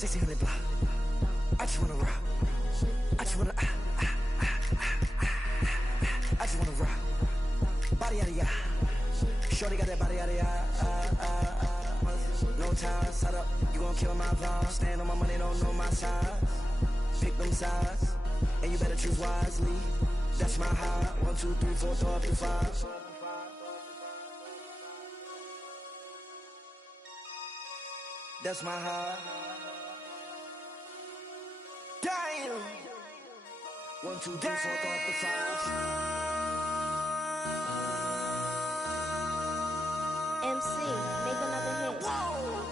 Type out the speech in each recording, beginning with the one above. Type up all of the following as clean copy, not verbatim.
1600 block. I just wanna rock. I just wanna I just wanna rock. Body yada yada. Shorty got that body yada yada. No ties, set up. You gon' kill my vibe. Stand on my money, don't know my size. Pick them sides, and you better choose wisely. That's my high. 1, 2, 3, 4, throw up to 5. That's my high. Damn. 1, 2, 3, 4, throw up to 5. MC, make another hit. Whoa.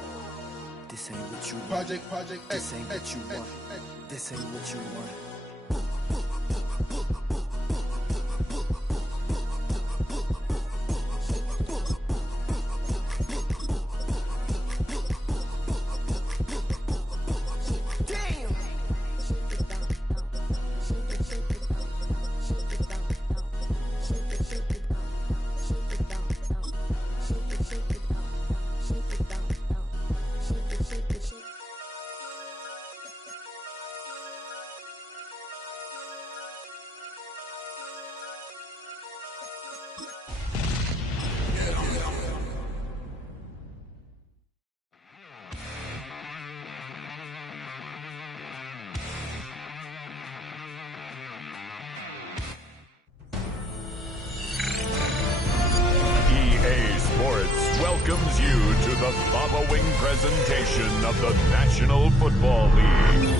This ain't what you want. This ain't what you want. This ain't what you want. Welcomes you to the following presentation of the National Football League.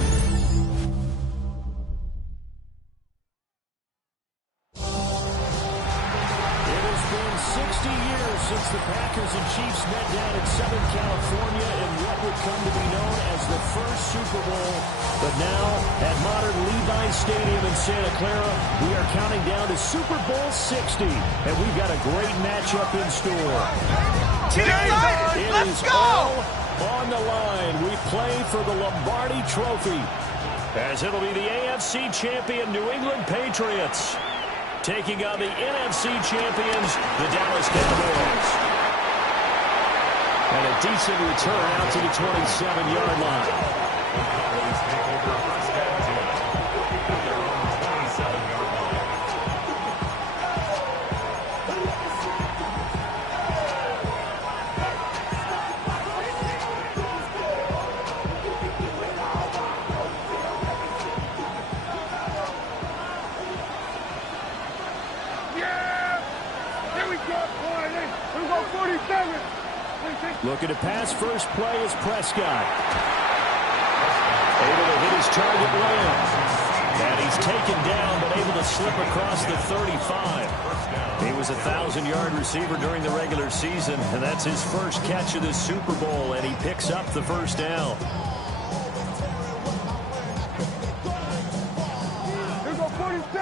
It has been 60 years since the Packers and Chiefs met down in Southern California in what would come to be known as the first Super Bowl. But now, at modern Levi's Stadium in Santa Clara, we are counting down to Super Bowl 60, and we've got a great matchup in store. Tonight, it is all on the line. We play for the Lombardi Trophy, as it'll be the AFC champion New England Patriots taking on the NFC champions, the Dallas Cowboys. And a decent return out to the 27-yard line. Looking to pass, first play is Prescott. Able to hit his target Lamb. And he's taken down, but able to slip across the 35. He was a 1,000-yard receiver during the regular season, and that's his first catch of the Super Bowl, and he picks up the first down. Here go 46.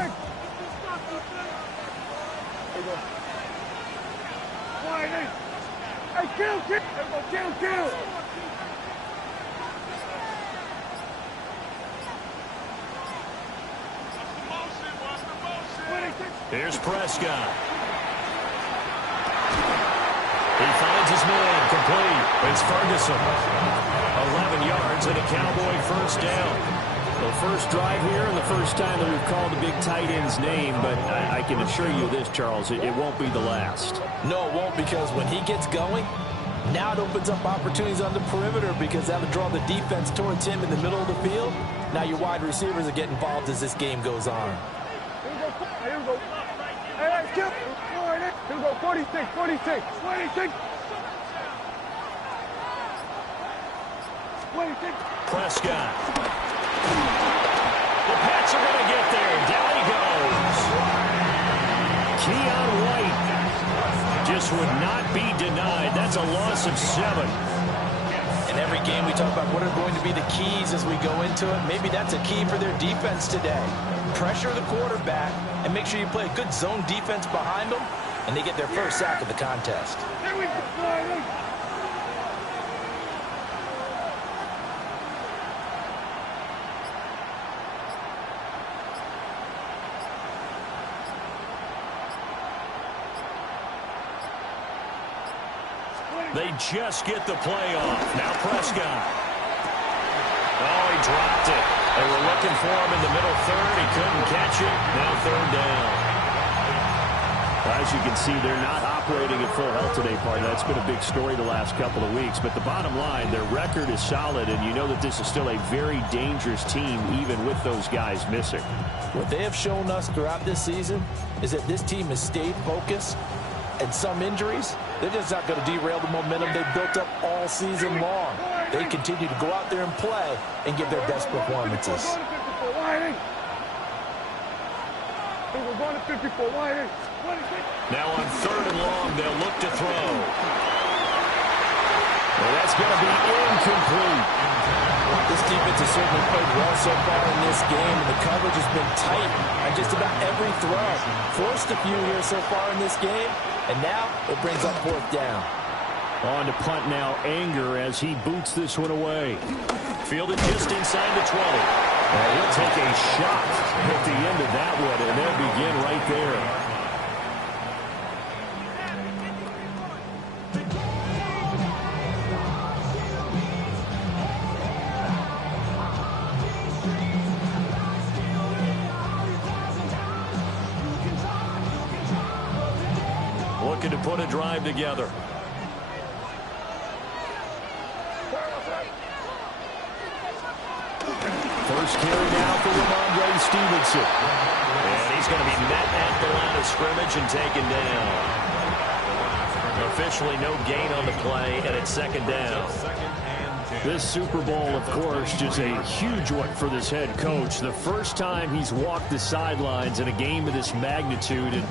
Here go. Wide. Hey, kill. Here go, kill. Here's Prescott. He finds his man, complete. It's Ferguson. 11 yards and a Cowboy first down. The first drive here and the first time that we've called the big tight end's name, but I can assure you this, Charles, it won't be the last. No, it won't, because when he gets going, now it opens up opportunities on the perimeter because that'll draw the defense towards him in the middle of the field. Now your wide receivers will get involved as this game goes on. Here we go. Hey, kill. Here we go, 46. 26. Prescott. The Pats are going to get there. Down he goes. Keon White just would not be denied. That's a loss of 7. In every game we talk about what are going to be the keys as we go into it. Maybe that's a key for their defense today. Pressure the quarterback and make sure you play a good zone defense behind them, and they get their first sack of the contest. Here we go. They just get the play off. Now Prescott. Oh, he dropped it. They were looking for him in the middle third. He couldn't catch it. Now third down. As you can see, they're not operating at full health today, partner. That's been a big story the last couple of weeks. But the bottom line, their record is solid, and you know that this is still a very dangerous team, even with those guys missing. What they have shown us throughout this season is that this team has stayed focused, and some injuries, they're just not going to derail the momentum they built up all season long. They continue to go out there and play and give their best performances. We're going to 54. Now on third and long, they'll look to throw. Well, that's going to be incomplete. This defense has certainly played well so far in this game, and the coverage has been tight on just about every throw. Forced a few here so far in this game, and now it brings up fourth down. On to punt now, Anger, as he boots this one away. Fielded just inside the 20. And he'll take a shot at the end of that one, and they'll begin right there. Looking to put a drive together. First carry now for Ramondre Stevenson. And he's going to be met at the line of scrimmage and taken down. Officially no gain on the play, and it's second down. This Super Bowl, of course, just a huge one for this head coach. The first time he's walked the sidelines in a game of this magnitude. And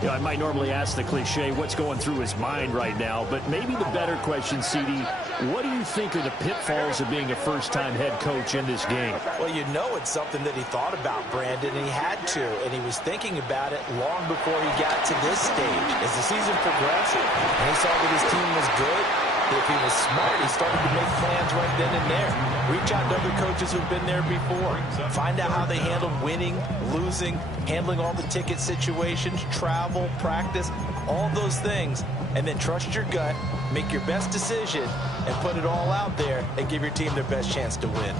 you know, I might normally ask the cliche, what's going through his mind right now? But maybe the better question, CD, what do you think are the pitfalls of being a first-time head coach in this game? Well, you know it's something that he thought about, Brandon, and he had to. And he was thinking about it long before he got to this stage. As the season progressed, and he saw that his team was good, if he was smart, he started to make plans right then and there. Reach out to other coaches who've been there before. Find out how they handled winning, losing, handling all the ticket situations, travel, practice, all those things. And then trust your gut, make your best decision, and put it all out there and give your team their best chance to win.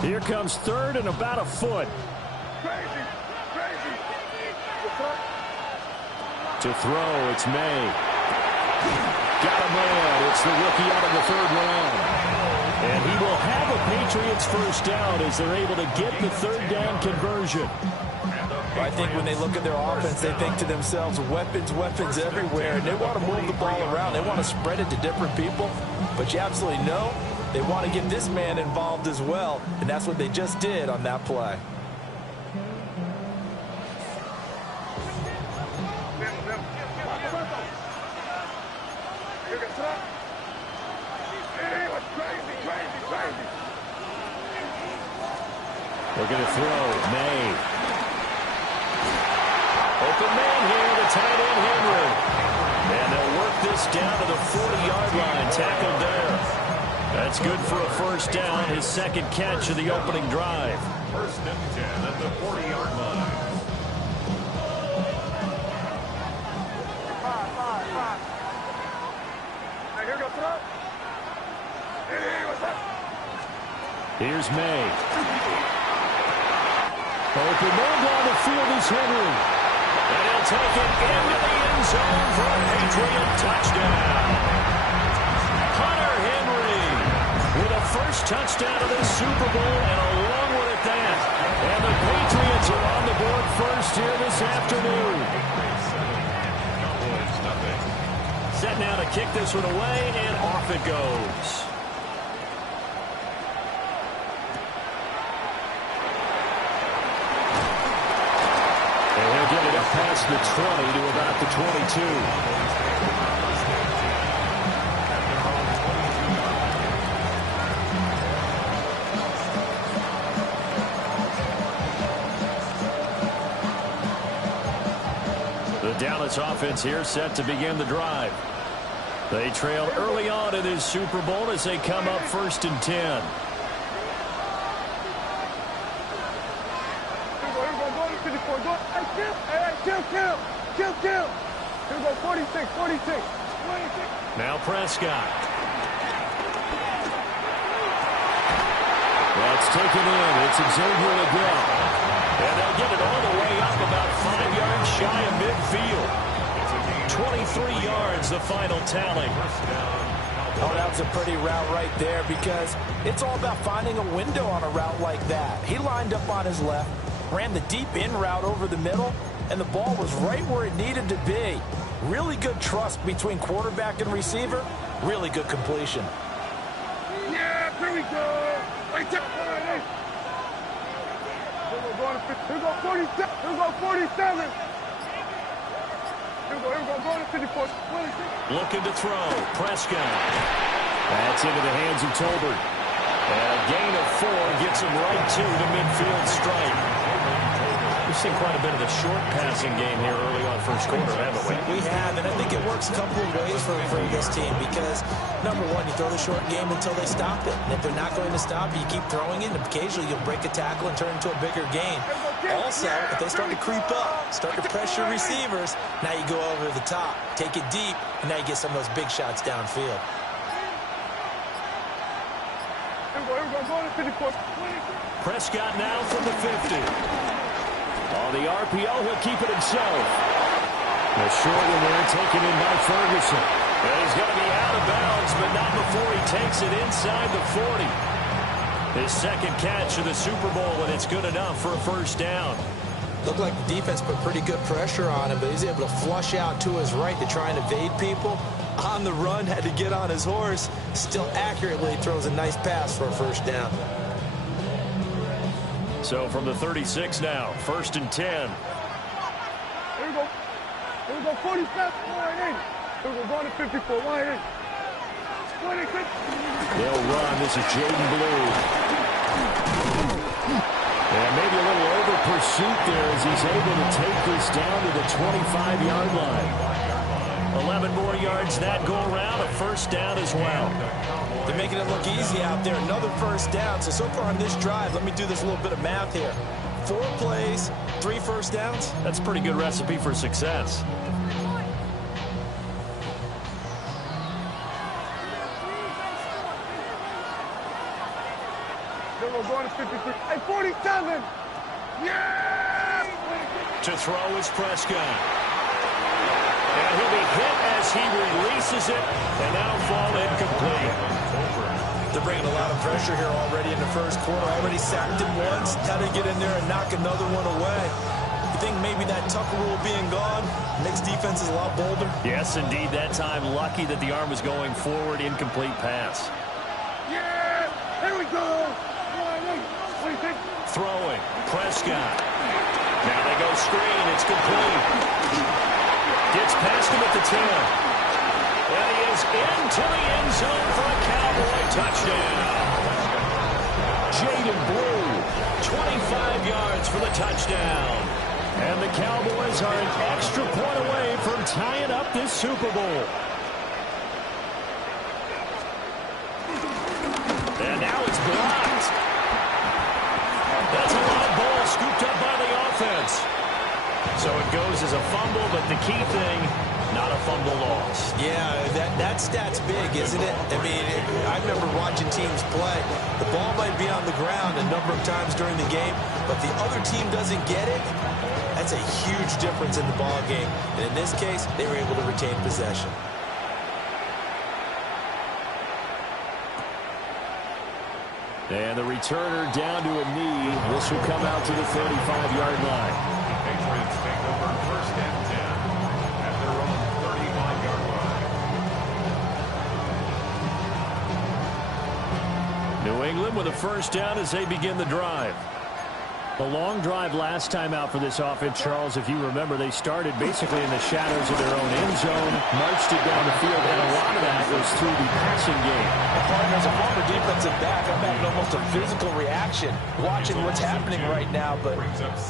Here comes third and about a foot. To throw, it's May. Got a man. It's the rookie out of the third round. And he will have a Patriots first down as they're able to get the third down conversion. Well, I think when they look at their offense, they think to themselves, weapons, weapons everywhere. And they want to move the ball around. They want to spread it to different people. But you absolutely know they want to get this man involved as well. And that's what they just did on that play. We're going to throw. May. Open man here, the tight end Henry. And they'll work this down to the 40-yard line. Tackled there. That's good for a first down. His second catch of the opening drive. First and 10 at the 40-yard line. Here's May. Open man down the field is Henry. And he'll take it into the end zone for a Patriot touchdown. Hunter Henry with a first touchdown of this Super Bowl and a long one at that. And the Patriots are on the board first here this afternoon. Set now to kick this one away, and off it goes. Get it up past the 20 to about the 22. The Dallas offense here set to begin the drive. They trail early on in this Super Bowl as they come up first and 10. 54. Go. Hey, kill. Hey, kill. Kill. Here we go. 46. 26. 26. Now Prescott. That's taken in. It's Xavier again. And they'll get it all the way up about 5 yards shy of midfield. 23 yards, the final tally. Oh, that was a pretty route right there because it's all about finding a window on a route like that. He lined up on his left, ran the deep in route over the middle, and the ball was right where it needed to be. Really good trust between quarterback and receiver. Really good completion. Yeah, here we go. Right there. Here we go 47. Here we go 47. Here we go, going to 54. 26. Looking to throw. Prescott. That's into the hands of Tolbert. And a gain of 4 gets him right to the midfield stripe. We've seen quite a bit of the short passing game here early on first quarter, haven't we? We have, and I think it works a couple of ways for this team because, number one, you throw the short game until they stop it. And if they're not going to stop it, you keep throwing it, and occasionally you'll break a tackle and turn it into a bigger gain. Also, if they start to creep up, start to pressure receivers, now you go over the top, take it deep, and now you get some of those big shots downfield. Here we go, going to 54. 26. Prescott now from the 50. On the RPO, he'll keep it himself. The short one there taken in by Ferguson. And he's going to be out of bounds, but not before he takes it inside the 40. His second catch of the Super Bowl, and it's good enough for a first down. Looked like the defense put pretty good pressure on him, but he's able to flush out to his right to try and evade people. On the run, had to get on his horse. Still accurately throws a nice pass for a first down. So from the 36 now, 1st and 10. Here we go. Here we go, 47. 180. Here we go, going to 54. 180. 26. They'll run. This is Jaden Blue. And maybe a little over pursuit there as he's able to take this down to the 25-yard line. 11 more yards that go around, a first down as well. They're making it look easy out there. Another first down. So far on this drive, let me do this little bit of math here. 4 plays, 3 first downs. That's a pretty good recipe for success. Then we're going to 53. Hey, 47. Yeah! To throw is Prescott. And he'll be hit as he releases it, and that'll fall incomplete. They're bringing a lot of pressure here already in the first quarter. Already sacked him once. Got to get in there and knock another one away. You think maybe that Tucker rule being gone makes defenses a lot bolder? Yes, indeed. That time, lucky that the arm was going forward. Incomplete pass. Yeah! Here we go! Throwing. Prescott. Now they go screen. It's complete. Gets past him at the 10. And he is into the end zone for a Cowboy touchdown. Jaden Blue, 25 yards for the touchdown. And the Cowboys are an extra point away from tying up this Super Bowl. And now it's blocked. That's a live ball scooped up by the offense. So it goes as a fumble, but the key thing, not a fumble loss. Yeah, that stat's big, isn't it? I mean, I remember watching teams play. The ball might be on the ground a number of times during the game, but the other team doesn't get it. That's a huge difference in the ball game. And in this case, they were able to retain possession. And the returner down to a knee. This will come out to the 35-yard line. Patriots take over 1st and 10 at their own 35-yard line. New England with a first down as they begin the drive. The long drive last time out for this offense, Charles, if you remember, they started basically in the shadows of their own end zone, marched it down the field, and a lot of that was through the passing game. As a former defensive back, I'm having almost a physical reaction watching what's happening right now. But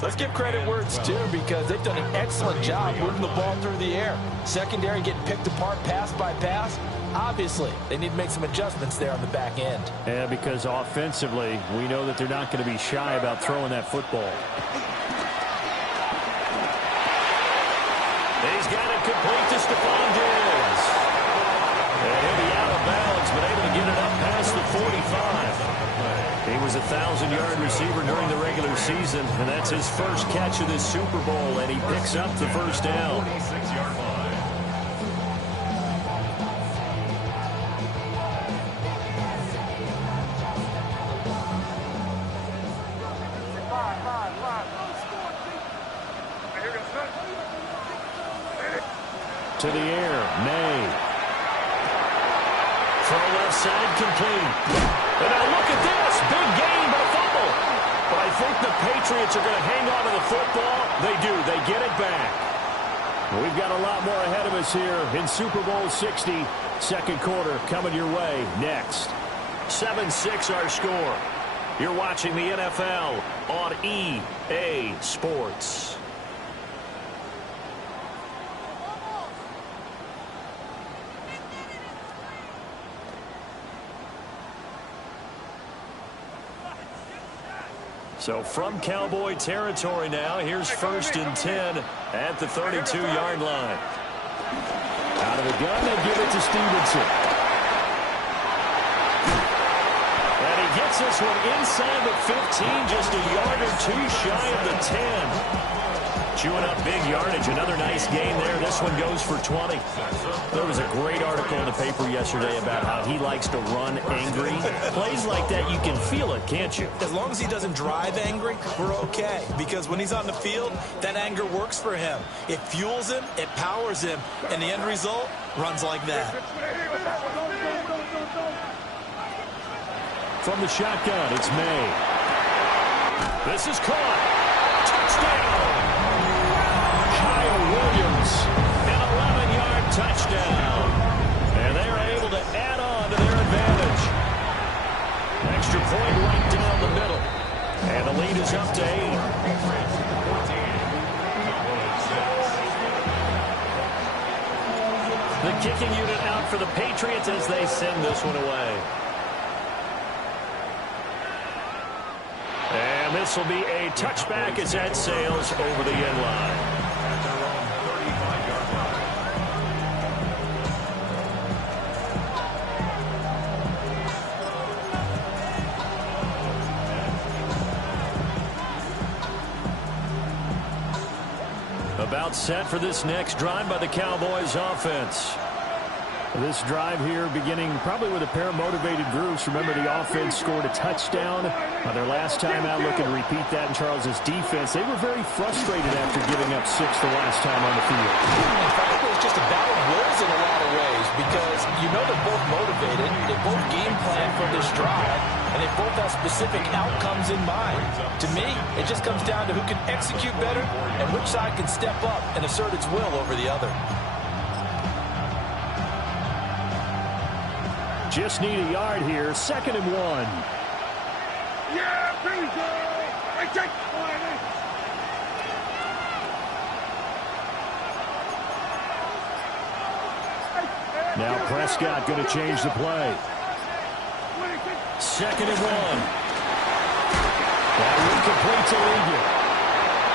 let's give credit where it's due because they've done an excellent job moving the ball through the air. Secondary getting picked apart pass by pass. Obviously, they need to make some adjustments there on the back end. Yeah, because offensively, we know that they're not going to be shy about throwing that football. complete to Stephon Diggs. And he'll be out of bounds, but able to get it up past the 45. He was a 1,000-yard receiver during the regular season, and that's his first catch of this Super Bowl, and he picks up the first down. 46-yard line. To the air, May. Throw left side, complete. And now look at this, big gain but a fumble. But I think the Patriots are going to hang on to the football. They do, they get it back. We've got a lot more ahead of us here in Super Bowl 60. Second quarter coming your way next. 7-6 our score. You're watching the NFL on EA Sports. So from Cowboy territory now, here's 1st and 10 at the 32-yard line. Out of the gun, they give it to Stevenson. And he gets this one inside the 15, just a yard or two shy of the 10. Chewing up big yardage. Another nice gain there. This one goes for 20. There was a great article in the paper yesterday about how he likes to run angry. Plays like that, you can feel it, can't you? As long as he doesn't drive angry, we're okay. Because when he's on the field, that anger works for him. It fuels him, it powers him, and the end result runs like that. From the shotgun, it's May. This is caught. Touchdown! Kyle Williams, an 11-yard touchdown. And they're able to add on to their advantage. Extra point right down the middle. And the lead is up to 8. The kicking unit out for the Patriots as they send this one away. And this will be a touchback as that sails over the end line. About set for this next drive by the Cowboys offense. This drive here beginning probably with a pair of motivated groups. Remember, the offense scored a touchdown on their last time out. Looking to repeat that in Charles's defense. They were very frustrated after giving up 6 the last time on the field. In fact, it was just a battle of wills in a lot of ways because you know they're both motivated. They both game plan for this drive, and they both have specific outcomes in mind. To me, it just comes down to who can execute better and which side can step up and assert its will over the other. Just need a yard here. 2nd and 1. Yeah, bingo! I take Now Prescott going to change the play. 2nd and 1. That incomplete's illegal.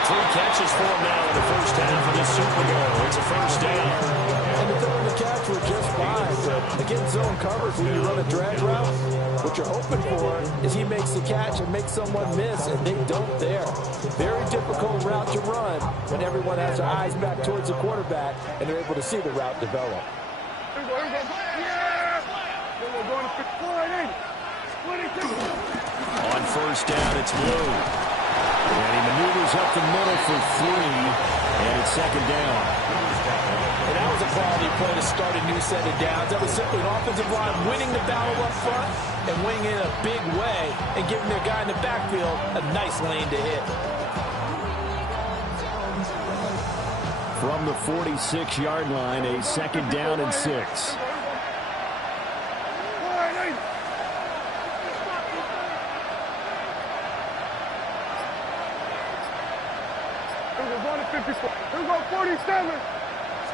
3 catches for him now in the first half of this Super Bowl. It's a first down. And the throw and the catch were just fine. But again, zone coverage, when you run a drag route, what you're hoping for is he makes the catch and makes someone miss, and they don't there. Very difficult route to run when everyone has their eyes back towards the quarterback and they're able to see the route develop. On first down, it's Blue. And he maneuvers up the middle for 3, and it's 2nd down. And that was a quality play to start a new set of downs. That was simply an offensive line winning the battle up front and winning in a big way and giving their guy in the backfield a nice lane to hit. From the 46-yard line, a 2nd down and 6. Here we go, 47.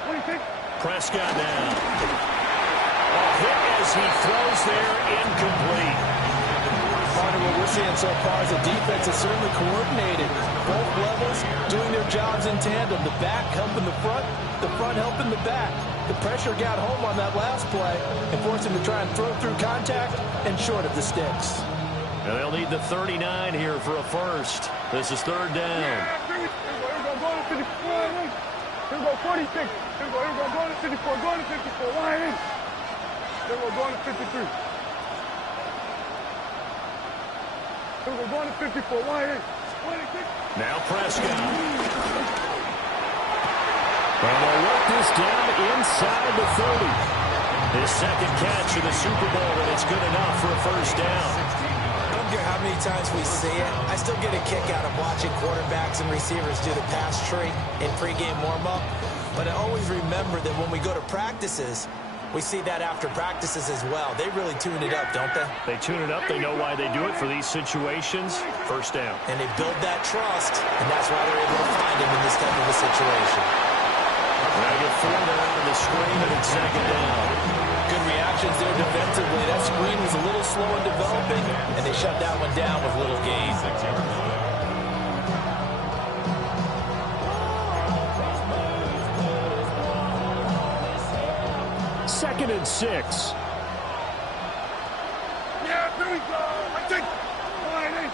What do you think? Prescott down. A hit as he throws there, incomplete. Partner, what we're seeing so far is the defense is certainly coordinated. Both levels doing their jobs in tandem. The back helping the front helping the back. The pressure got home on that last play and forced him to try and throw through contact and short of the sticks. And they'll need the 39 here for a first. This is third down. Here we go, going to 54. Here we go, 46. Here we go, going to 54, going to 54. Line in. Here we go, going to 53. Here we go, going to 54. Line in. 26. Now Prescott. And they'll work this down inside the 30. His second catch in the Super Bowl, and it's good enough for a first down. I don't care how many times we see it. I still get a kick out of watching quarterbacks and receivers do the pass tree in pregame warm-up. But I always remember that when we go to practices, we see that after practices as well. They really tune it up, don't they? They tune it up. They know why they do it for these situations. First down. And they build that trust, and that's why they're able to find him in this type of a situation. We're going to get 4 down to the screen, and it's second down. Good reactions there defensively. That screen was a little slow in developing, and they shut that one down with little gain. Second and 6. Yeah, here we go. I think. Line in.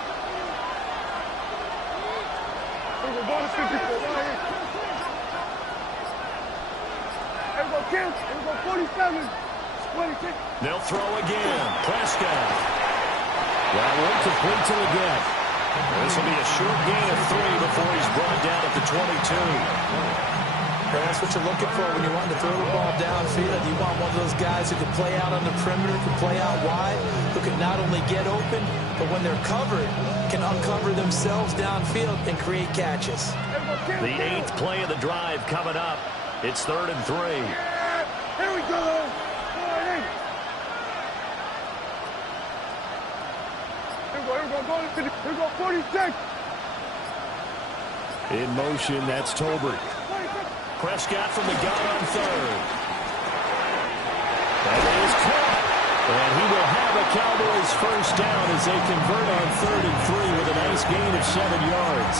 Here we go, going to 54. Line in. Here we go, Kim. Here we go, 47. 26. They'll throw again. Prescott. That one complete to the get. This will be a short gain of 3 before he's brought down at the 22. That's what you're looking for when you want to throw the ball downfield. You want one of those guys who can play out on the perimeter, can play out wide, who can not only get open, but when they're covered, can uncover themselves downfield and create catches. The 8th play of the drive coming up. It's 3rd and 3. Yeah, here we go. Line in. Here we go, going to 50. Here we go, 46. In motion, that's Tolbert. 26. Prescott from the gun on 3rd. That is caught. And he will have a Cowboys first down as they convert on 3rd and 3 with a nice gain of 7 yards.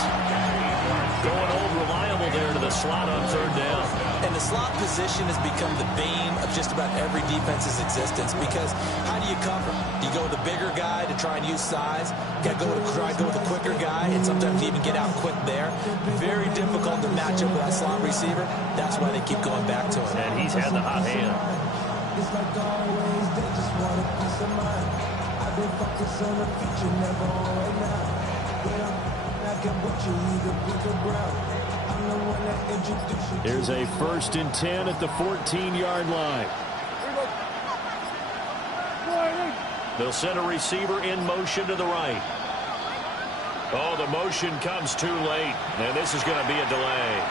Going old reliable there to the slot on 3rd down. And the slot position has become the bane of just about every defense's existence because how do you cover? Do you go with the bigger guy to try and use size? You got to try to go with the quicker guy and sometimes even get out quick there. Very difficult to match up with that slot receiver. That's why they keep going back to him. And he's had the hot hand. It's like always, they just want a piece of mind. I've been focused on the future, never on right now. I can watch you either blue or brown. I'm the one that introduced you. Here's a 1st and 10 at the 14-yard line. They'll send a receiver in motion to the right. Oh, the motion comes too late, and this is going to be a delay.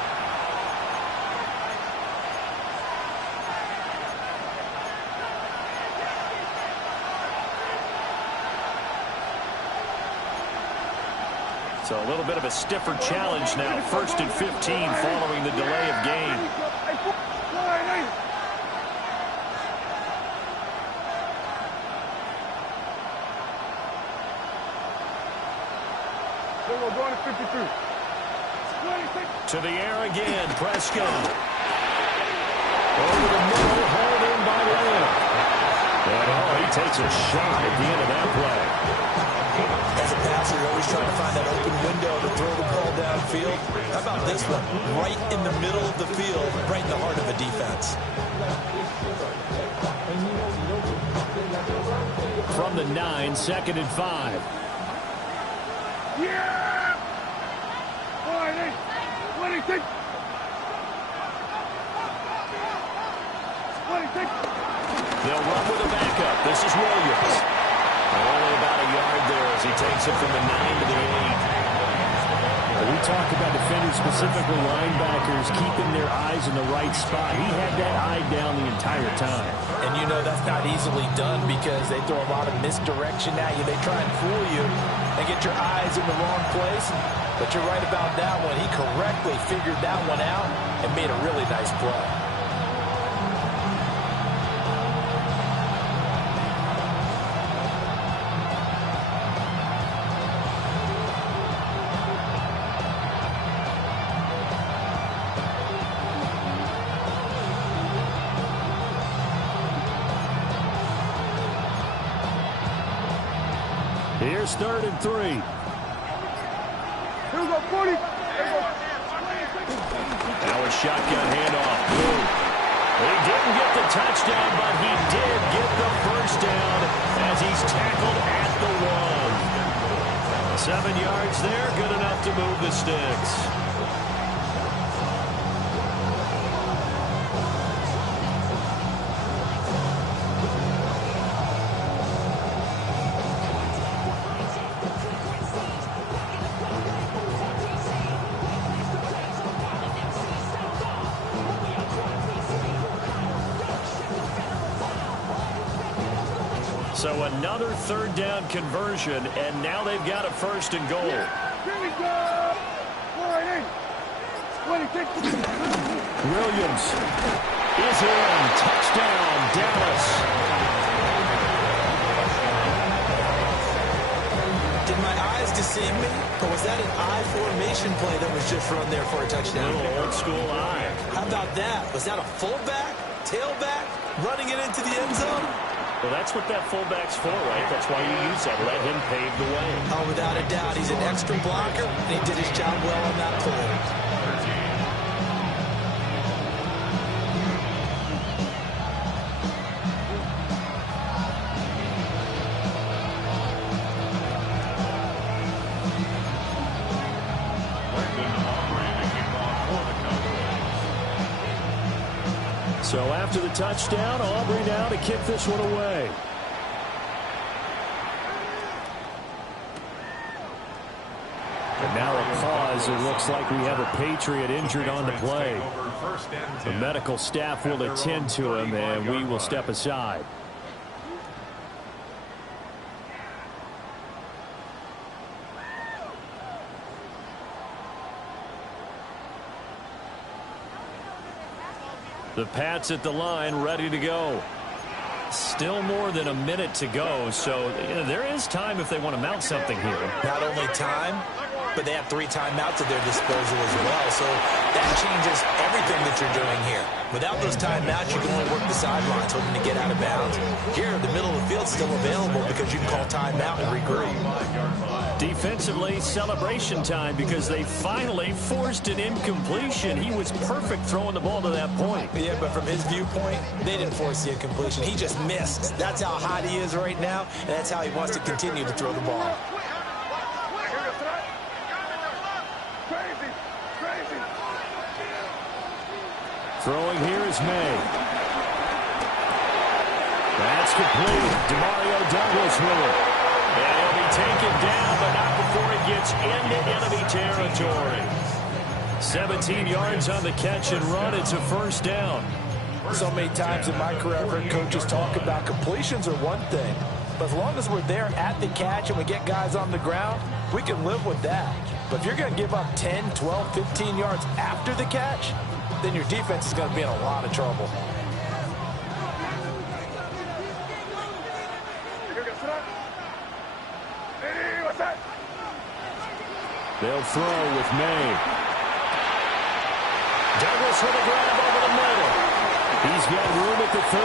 So a little bit of a stiffer challenge now. 1st and 15 following the delay of game. We're going to 53. 26. To the air again, Prescott. Over the middle, hauled in by Lamb. And he takes a shot at the end of that play. As a passer, you're always trying to find that open window to throw the ball downfield. How about this one? Right in the middle of the field, right in the heart of a defense. From the 9, 2nd and 5. Yeah! 26. 26. They'll run with a backup. This is Williams. Only about a yard there as he takes it from the 9 to the 8. We talk about defenders, specifically linebackers, keeping their eyes in the right spot. He had that eye down the entire time. And you know that's not easily done because they throw a lot of misdirection at you. They try and fool you and get your eyes in the wrong place. But you're right about that one. He correctly figured that one out and made a really nice play. Here's 3rd and 3. Here we go, 40. Now a shotgun handoff. Blue. He didn't get the touchdown, but he did get the first down as he's tackled at the 1. 7 yards there, good enough to move the sticks. So another 3rd down conversion, and now they've got a 1st and goal. Here we go. 26. Williams is in. Touchdown, Dallas. Did my eyes deceive me, or was that an I formation play that was just run there for a touchdown? A little old school eye. How about that? Was that a fullback, tailback, running it into the end zone? Well, that's what that fullback's for, right? That's why you use that. Let him pave the way. Oh, without a doubt. He's an extra blocker, and he did his job well on that play. So after the touchdown, Aubrey now to kick this one away. And now a pause. It looks like we have a Patriot injured on the play. The medical staff will attend to him, and we will step aside. The Pats at the line, ready to go. Still more than a minute to go, so there is time if they want to mount something here. Not only time, but they have 3 timeouts at their disposal as well, so that changes everything that you're doing here. Without those timeouts, you can only work the sidelines, hoping to get out of bounds. Here, the middle of the field's still available because you can call timeout and regroup. Defensively, celebration time because they finally forced an incompletion. He was perfect throwing the ball to that point. Yeah, but from his viewpoint, they didn't force the incompletion. He just missed. That's how hot he is right now, and that's how he wants to continue to throw the ball. Throwing here is May. That's complete. Demario Douglas with it. And he'll be taken down, but not before he gets into enemy territory. 17 yards on the catch and run. It's a 1st down. So many times in my career, I've heard coaches talk about completions are one thing. But as long as we're there at the catch and we get guys on the ground, we can live with that. But if you're going to give up 10, 12, 15 yards after the catch, then your defense is going to be in a lot of trouble. They'll throw with May. Douglas with a grab over the middle. He's got room at the 30.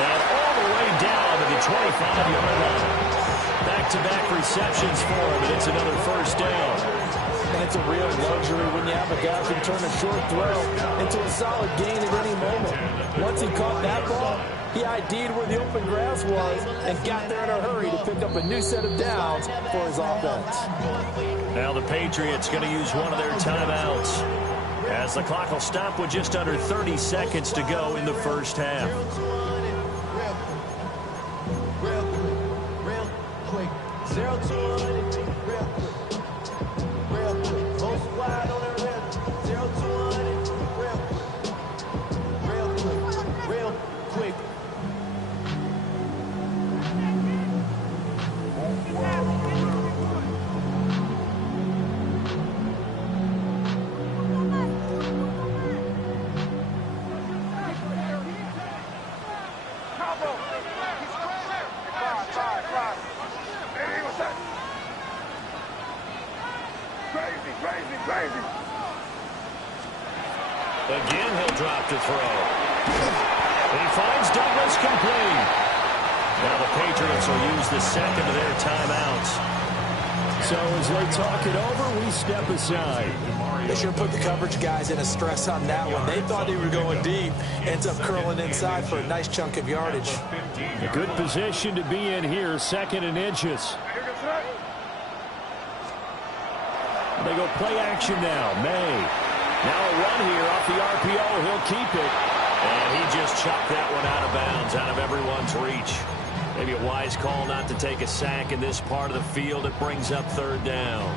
And all the way down to the 25-yard line. Back-to-back receptions for him, and it's another 1st down. And it's a real luxury when you have a guy who can turn a short throw into a solid gain at any moment. Once he caught that ball, he ID'd where the open grass was and got there in a hurry to pick up a new set of downs for his offense. Now the Patriots going to use one of their timeouts as the clock will stop with just under 30 seconds to go in the 1st half. Real quick. 0 to 100. Real quick. Real quick. Most wide on the rim. 0 to 100. Real quick. Real quick. Crazy. Again, he'll drop to throw. He finds Douglas complete. Now the Patriots will use the second of their timeouts. So as they talk it over, we step aside. They should have put the coverage guys in a stress on that one. They thought they were going deep. Ends up curling inside for a nice chunk of yardage. A good position to be in here, 2nd and inches. They go play action now. May. Now a run here off the RPO. He'll keep it. And he just chucked that one out of bounds, out of everyone's reach. Maybe a wise call not to take a sack in this part of the field. It brings up 3rd down.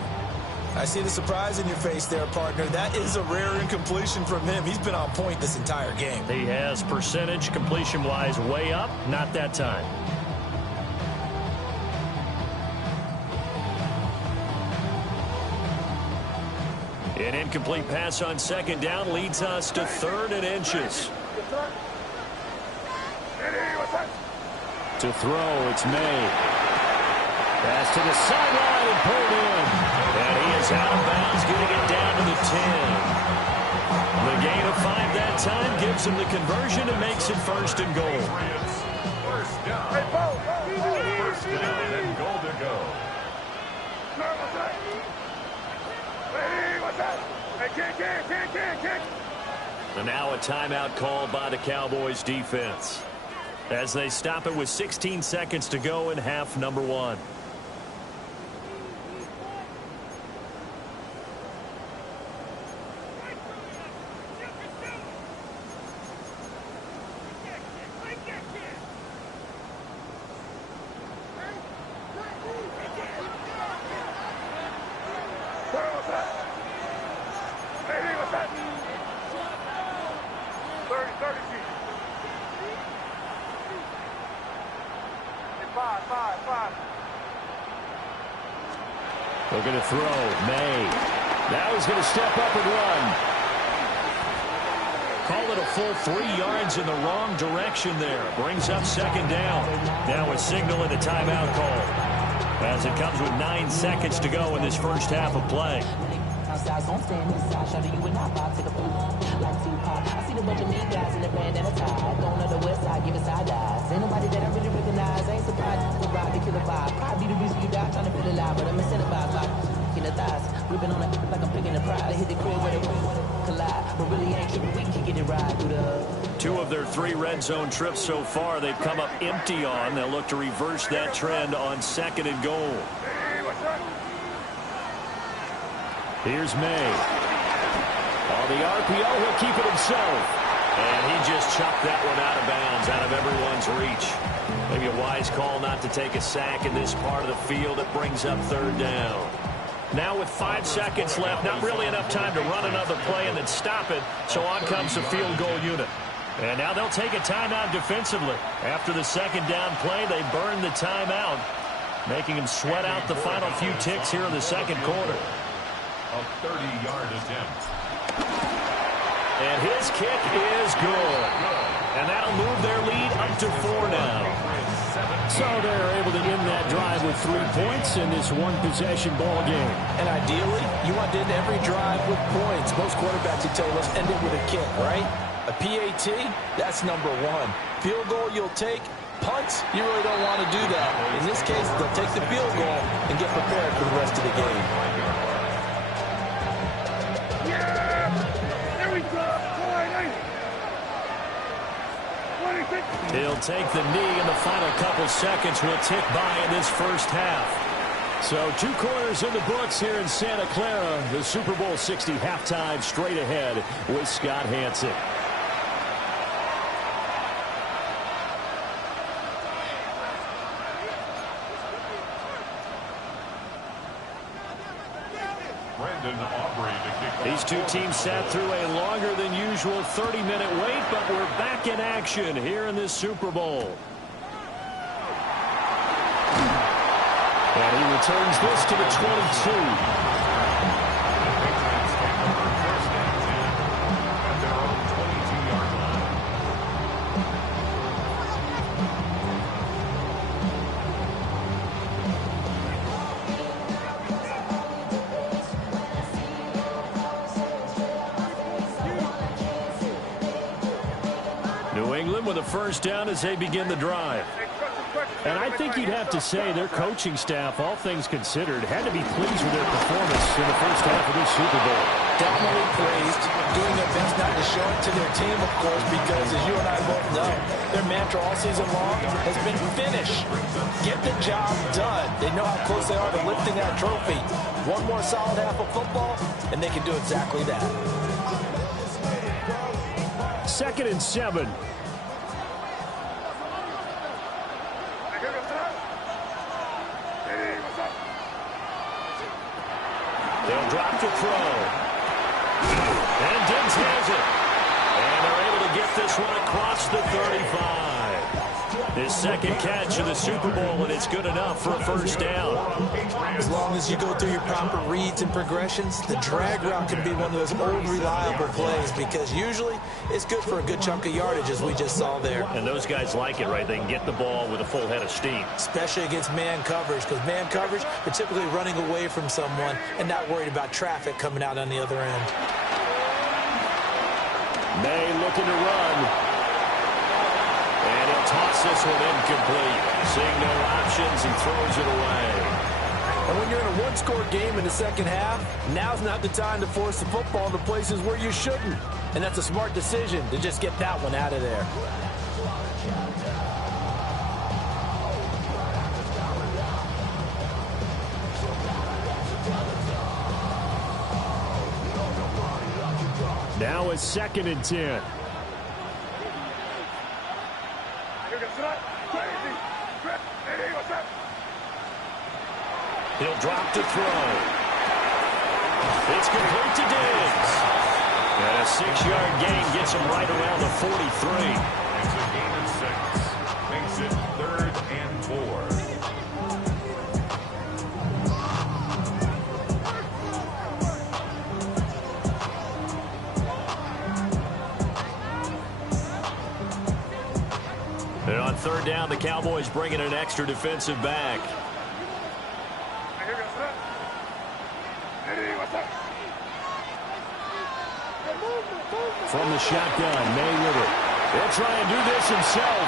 I see the surprise in your face there, partner. That is a rare incompletion from him. He's been on point this entire game. He has percentage completion-wise way up. Not that time. An incomplete pass on 2nd down leads us to 3rd and inches. To throw, it's May. Pass to the sideline and pulled in. And he is out of bounds, getting it down to the 10. The gain of 5 that time gives him the conversion and makes it 1st and goal. First down and goal to go. And now a timeout called by the Cowboys defense as they stop it with 16 seconds to go in half number 1. They're going to throw. May. Now he's going to step up and run. Call it a full 3 yards in the wrong direction there. Brings up 2nd down. Now a signal and a timeout call as it comes with 9 seconds to go in this first half of play. I see the bunch of mean guys in the band and a tie. Going to the west side, giving side eyes. Ain't nobody that I really recognize. Ain't surprised to ride the killer vibe. Probably the reason you die trying to feel alive, but I'm incentivized by kicking the thighs. Ripping on it like I'm picking the pride. They hit the crib where they collide, but really ain't tripping. We can get it right through the. 2 of their 3 red zone trips so far they've come up empty on. They'll look to reverse that trend on 2nd and goal. Here's May. On the RPO, he'll keep it himself. And he just chucked that one out of bounds, out of everyone's reach. Maybe a wise call not to take a sack in this part of the field. It brings up 3rd down. Now with 5 seconds left, not really enough time to run another play and then stop it. So on comes the field goal unit. And now they'll take a timeout defensively. After the 2nd down play, they burn the timeout, making them sweat out the final few ticks here in the 2nd quarter. A 30-yard attempt. And his kick is good. And that'll move their lead up to 4 now. So they're able to end that drive with 3 points in this one-possession ball game. And ideally, you want to end every drive with points. Most quarterbacks would tell you, let's end it with a kick, right? A PAT, that's number 1. Field goal you'll take. Punts, you really don't want to do that. In this case, they'll take the field goal and get prepared for the rest of the game. He'll take the knee, and the final couple seconds will tick by in this first half. So 2 quarters in the books here in Santa Clara. The Super Bowl 60 halftime straight ahead with Scott Hansen. These 2 teams sat through a longer than usual 30-minute wait, but we're back in action here in this Super Bowl. And he returns this to the 22. With a first down as they begin the drive. And I think you'd have to say their coaching staff, all things considered, had to be pleased with their performance in the first half of this Super Bowl. Definitely praised, doing their best not to show it to their team, of course, because as you and I both know, their mantra all season long has been finish. Get the job done. They know how close they are to lifting that trophy. One more solid half of football, and they can do exactly that. 2nd and 7. They'll drop to throw. And Diggs has it. And they're able to get this one across the 35. His second catch of the Super Bowl, and it's good enough for a first down. As long as you go through your proper reads and progressions, the drag route can be one of those old reliable plays because usually it's good for a good chunk of yardage, as we just saw there. And those guys like it, right? They can get the ball with a full head of steam. Especially against man coverage, because man coverage, they're typically running away from someone and not worried about traffic coming out on the other end. May looking to run. And he'll toss this one incomplete. Seeing no options, he throws it away. And when you're in a one-score game in the second half, now's not the time to force the football in the places where you shouldn't. And that's a smart decision to just get that one out of there. Now it's 2nd and 10. He'll drop to throw. It's complete to Diggs. And a 6-yard gain gets him right around the 43. It's a gain of 6. Makes it 3rd and 4. And on 3rd down, the Cowboys bring in an extra defensive back. From the shotgun, May with it. He'll try and do this himself.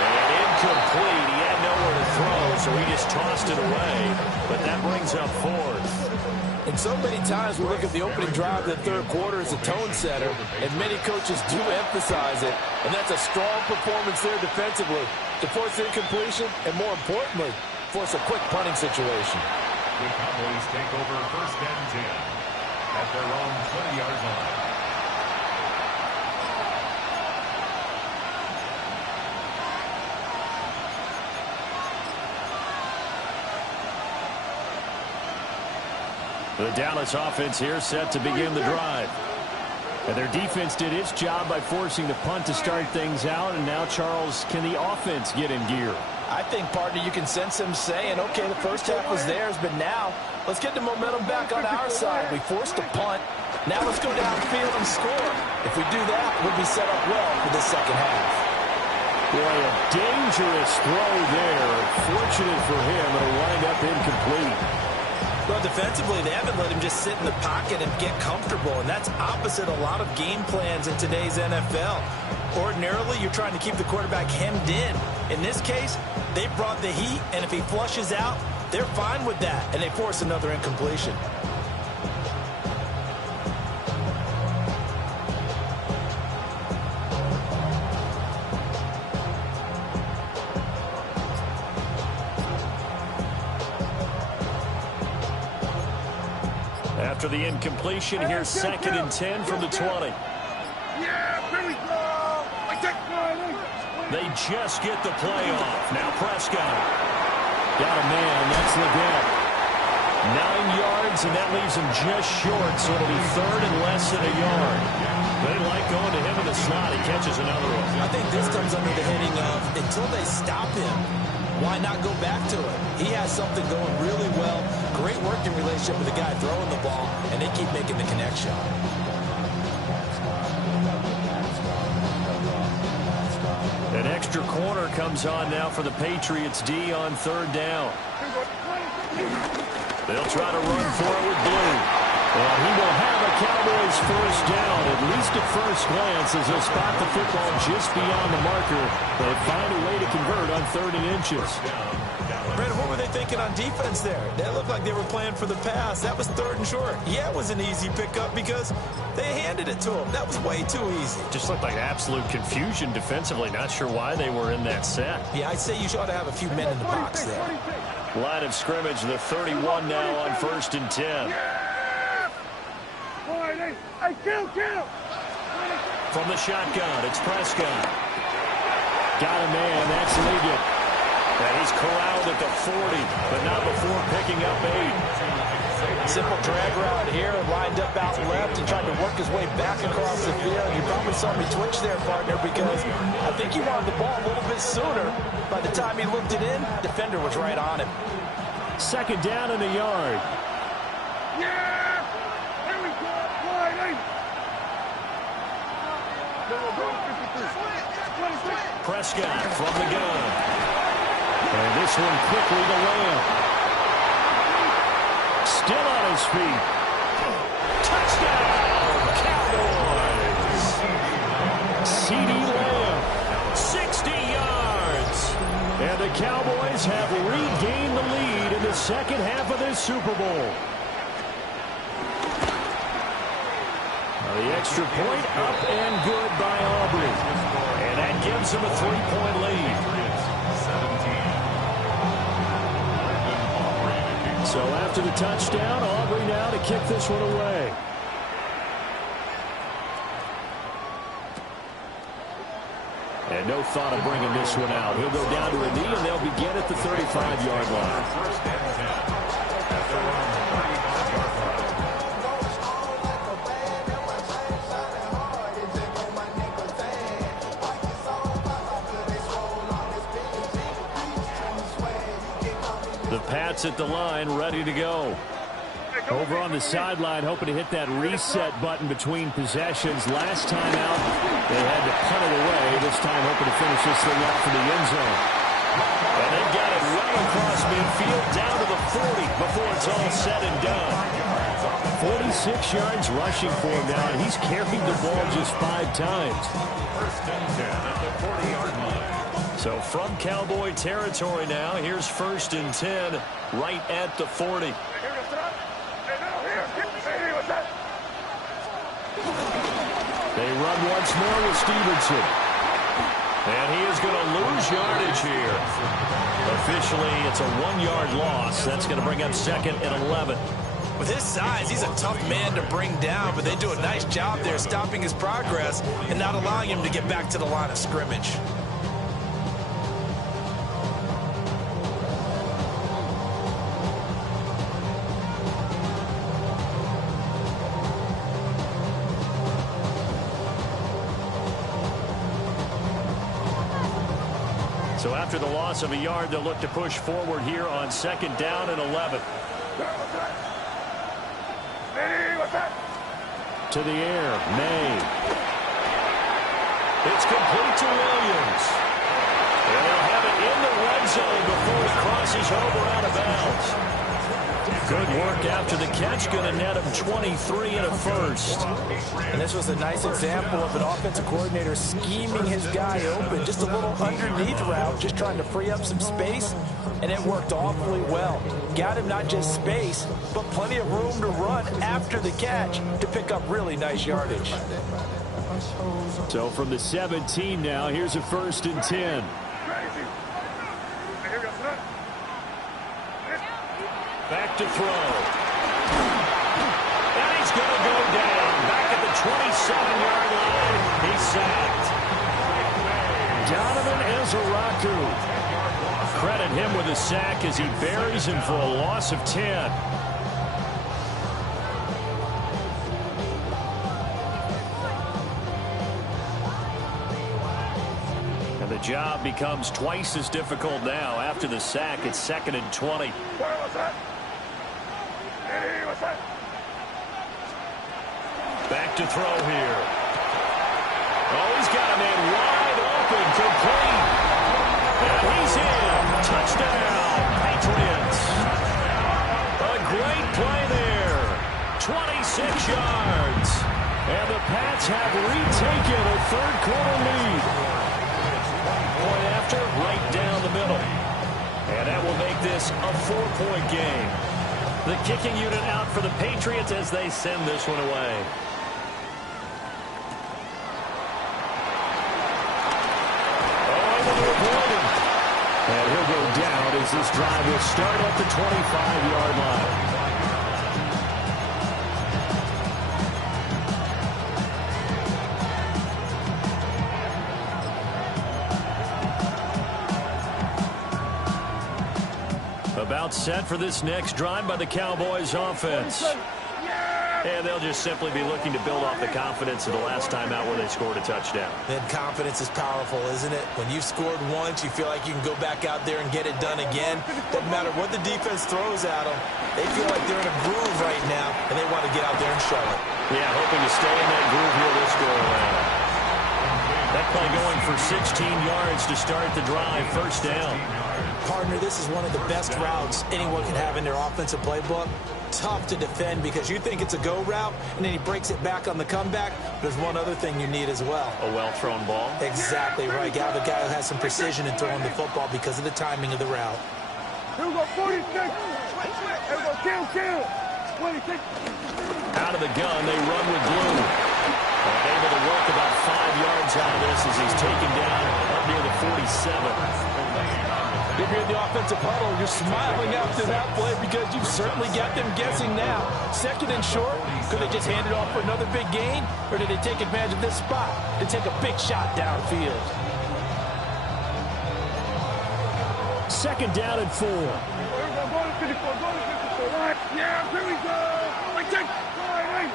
And incomplete. He had nowhere to throw, so he just tossed it away. But that brings up 4th. And so many times we look at the opening drive of the third quarter as a tone setter, and many coaches do emphasize it. And that's a strong performance there defensively to force incompletion and, more importantly, force a quick punting situation. The Cowboys take over 1st and 10 at their own 20-yard line. The Dallas offense here set to begin the drive. And their defense did its job by forcing the punt to start things out. And now, Charles, can the offense get in gear? I think, partner, you can sense them saying, okay, the first half was theirs, but now let's get the momentum back on our side. We forced a punt. Now let's go downfield and score. If we do that, we'll be set up well for the second half. Boy, a dangerous throw there. Fortunate for him, it'll wind up incomplete. Well, defensively, they haven't let him just sit in the pocket and get comfortable, and that's opposite a lot of game plans in today's NFL. Ordinarily, you're trying to keep the quarterback hemmed in. In this case, they brought the heat, and if he flushes out, they're fine with that, and they force another incompletion. After the incompletion, here's 2nd and 10 from the 20. They just get the play off. Now Prescott. Got a man. That's Leggett. 9 yards, and that leaves him just short, so it'll be 3rd and less than a yard. They like going to him in the slot. He catches another one. I think this comes under the heading of, until they stop him, why not go back to it? He has something going really well. Great working relationship with the guy throwing the ball, and they keep making the connection. An extra corner comes on now for the Patriots D on 3rd down. They'll try to run for it with Blue. And he will have a Cowboys first down, at least Just at first glance, as they'll spot the football just beyond the marker, they find a way to convert on 3rd and inches. Brandon, what were they thinking on defense there? That looked like they were playing for the pass. That was 3rd and short. Yeah, it was an easy pickup because they handed it to them. That was way too easy. Just looked like absolute confusion defensively. Not sure why they were in that set. Yeah, I'd say you ought to have a few men in the box there. Line of scrimmage, the 31 now on 1st and 10. Hey, kill! From the shotgun, it's Prescott. Got a man, that's Liggett. And he's corralled at the 40, but not before picking up 8. Simple drag route here, lined up out left and tried to work his way back across the field. You probably saw me twitch there, partner, because I think he wanted the ball a little bit sooner. By the time he looked it in, defender was right on him. 2nd down and a yard. Yeah! Here we go! Wide eight! Prescott from the gun. And this one quickly to Lamb. Still on his feet. Touchdown, Cowboys! CeeDee Lamb, 60 yards. And the Cowboys have regained the lead in the 2nd half of this Super Bowl. The extra point up and good by Aubrey. And that gives them a 3-point lead. So after the touchdown, Aubrey now to kick this one away. And no thought of bringing this one out. He'll go down to a knee, and they'll begin at the 35-yard line. The Pats at the line, ready to go. Over on the sideline, hoping to hit that reset button between possessions. Last time out, they had to punt it away. This time, hoping to finish this thing off in the end zone. And they've got it well across midfield, down to the 40 before it's all said and done. 46 yards rushing for him now, and he's carried the ball just 5 times. So from Cowboy territory now, here's 1st and 10, right at the 40. They run once more with Stevenson. And he is going to lose yardage here. Officially, it's a 1-yard loss. That's going to bring up 2nd and 11. With his size, he's a tough man to bring down, but they do a nice job there stopping his progress and not allowing him to get back to the line of scrimmage. So after the loss of a yard, they'll look to push forward here on 2nd down and 11. To the air, May. It's complete to Williams. And they'll have it in the red zone before it crosses over out of bounds. Good work after the catch, going to net him 23 and a first. And this was a nice example of an offensive coordinator scheming his guy open. Just a little underneath route, just trying to free up some space, and it worked awfully well. Got him not just space, but plenty of room to run after the catch to pick up really nice yardage. So from the 17 now, here's a 1st and 10. Back to throw. And he's going to go down. Back at the 27-yard line. He's sacked. Donovan Ezeraku. Credit him with a sack as he buries him for a loss of 10. And the job becomes twice as difficult now. After the sack, it's 2nd and 20. Back to throw here. Oh, he's got a man wide open, complete. And he's in. Touchdown, Patriots. A great play there. 26 yards. And the Pats have retaken a third-quarter lead. Point after, right down the middle. And that will make this a 4-point game. The kicking unit out for the Patriots as they send this one away. And he'll go down as this drive will start at the 25-yard line. About set for this next drive by the Cowboys offense. And they'll just simply be looking to build off the confidence of the last time out where they scored a touchdown. And confidence is powerful, isn't it? When you've scored once, you feel like you can go back out there and get it done again. Doesn't matter what the defense throws at them. They feel like they're in a groove right now, and they want to get out there and show it. Yeah, hoping to stay in that groove here this go-around. That play going for 16 yards to start the drive, first down. Partner, this is one of the best routes anyone can have in their offensive playbook. Tough to defend because you think it's a go route, and then he breaks it back on the comeback. There's one other thing you need as well. A well-thrown ball? Exactly right. You have a guy who has some precision in throwing the football because of the timing of the route. Here we go, 46. Here we go, kill. 26. Out of the gun, they run with Blue. And able to work about 5 yards out of this as he's taken down up near the 47. If you're in the offensive huddle, you're smiling after that play because you've certainly got them guessing now. Second and short, could they just hand it off for another big gain? Or did they take advantage of this spot to take a big shot downfield? Second down and 4. Here we go, go to 54, go to 54. Right. Yeah, here we go. Right, take. Right.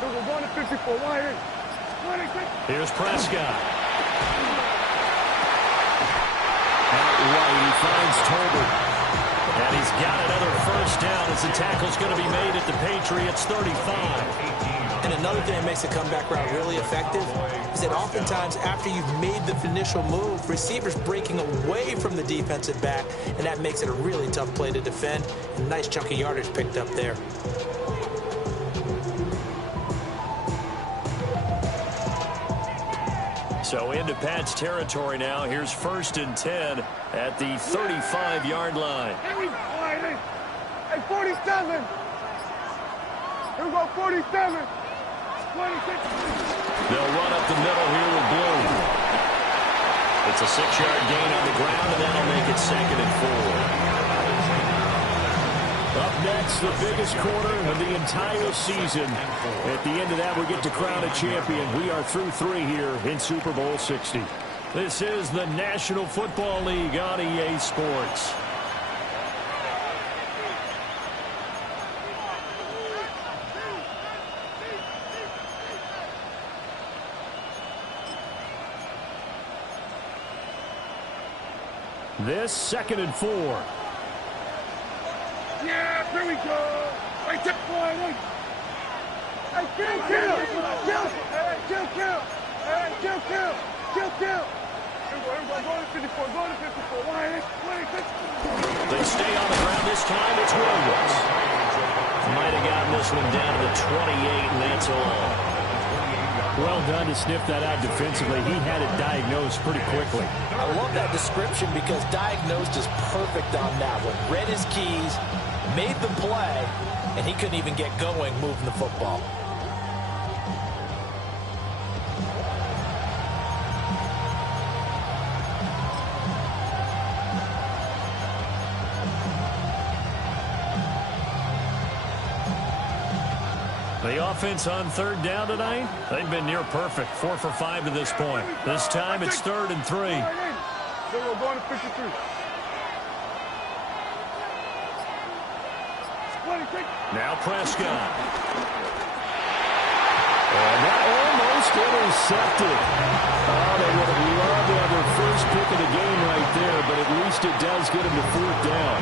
Here we go, go to 54. Right. Here's Prescott. Out right, he finds Tolbert. And he's got another first down as the tackle's going to be made at the Patriots 35. And another thing that makes the comeback route really effective is that oftentimes after you've made the initial move, receivers breaking away from the defensive back, and that makes it a really tough play to defend. A nice chunk of yardage picked up there. So into Pat's territory now. Here's 1st and 10 at the 35-yard line. Here we go. Hey, 47. Here we go, 47. 26. They'll run up the middle here with Blue. It's a 6-yard gain on the ground, and that'll make it 2nd and 4. Up next, the biggest quarter of the entire season. At the end of that, we get to crown a champion. We are through 3 here in Super Bowl 60. This is the National Football League on EA Sports. This 2nd and 4. Yeah, here we go. Right, tip, boy. Hey, kill. Here we go, go to 54, go to 54. Right, 26. They stay on the ground this time. It's Williams. Might have gotten this one down to the 28, and that's all. Well done to sniff that out defensively. He had it diagnosed pretty quickly. I love that description because diagnosed is perfect on that one. Read his keys, made the play, and he couldn't even get going moving the football. The offense on 3rd down tonight, they've been near perfect. 4 for 5 to this point. This time it's 3rd and 3. Then we're going to 53. 26. Now Prescott. And that almost intercepted. Oh, they would have loved to have their first pick of the game right there, but at least it does get them to 4th down.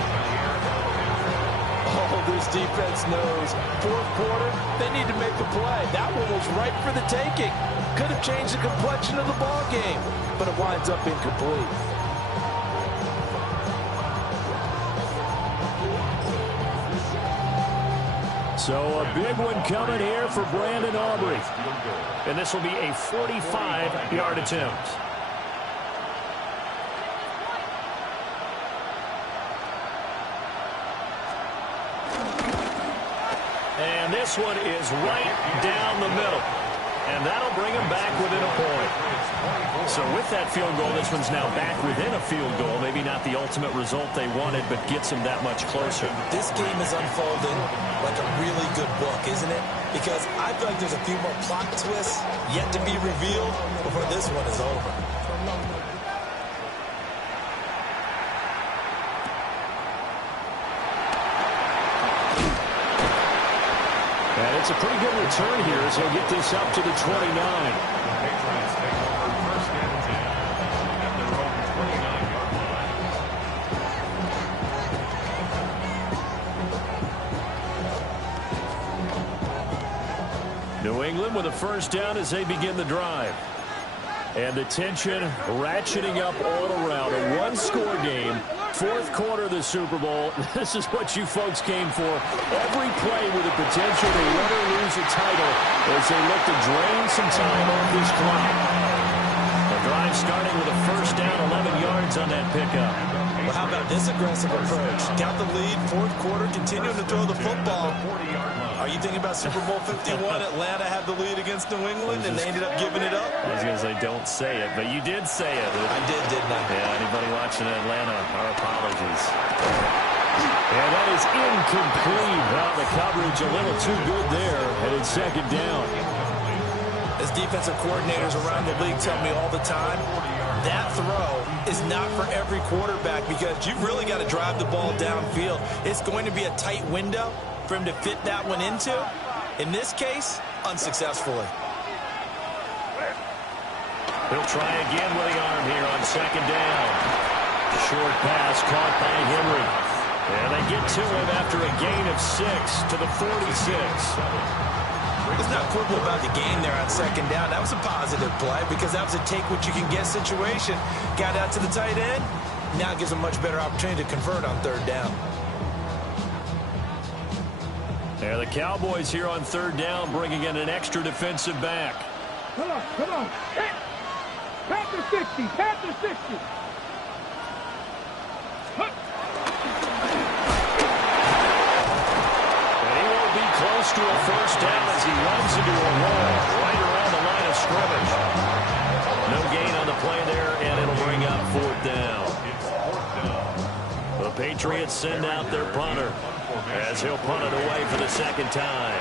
Oh, this defense knows. 4th quarter, they need to make a play. That one was right for the taking. Could have changed the complexion of the ball game, but it winds up incomplete. So a big one coming here for Brandon Aubrey. And this will be a 45-yard attempt. And this one is right down the middle. And that'll bring them back within a point. So with that field goal, this one's now back within a field goal. Maybe not the ultimate result they wanted, but gets them that much closer. This game is unfolding like a really good book, isn't it? Because I feel like there's a few more plot twists yet to be revealed before this one is over. And it's a pretty good return here as he'll get this up to the 29. New England with a first down as they begin the drive. And the tension ratcheting up all around. A one-score game. Fourth quarter of the Super Bowl. This is what you folks came for. Every play with the potential to win or lose a title as they look to drain some time off this clock. The drive starting with a first down, 11 yards on that pickup. Well, how about this aggressive approach? Got the lead, fourth quarter, continuing to throw the football. Are you thinking about Super Bowl 51? Atlanta had the lead against New England, and they ended up giving it up? I was going to say, don't say it, but you did say it. I did, didn't I? Yeah, anybody watching Atlanta, our apologies. And that is incomplete. Well, the coverage a little too good there, and it's second down. As defensive coordinators around the league tell me all the time, that throw is not for every quarterback because you've really got to drive the ball downfield. It's going to be a tight window for him to fit that one into. In this case, unsuccessfully. He'll try again with the arm here on second down. Short pass caught by Henry. And they get to him after a gain of 6 to the 46. It's not quibble about the game there on second down. That was a positive play because that was a take-what-you-can-get situation. Got out to the tight end. Now gives a much better opportunity to convert on third down. Yeah, the Cowboys here on third down bringing in an extra defensive back. Come on, come on. Panther 60, Panther 60. Close to a first down as he runs into a wall right around the line of scrimmage. No gain on the play there, and it'll bring up fourth down. The Patriots send out their punter as he'll punt it away for the second time.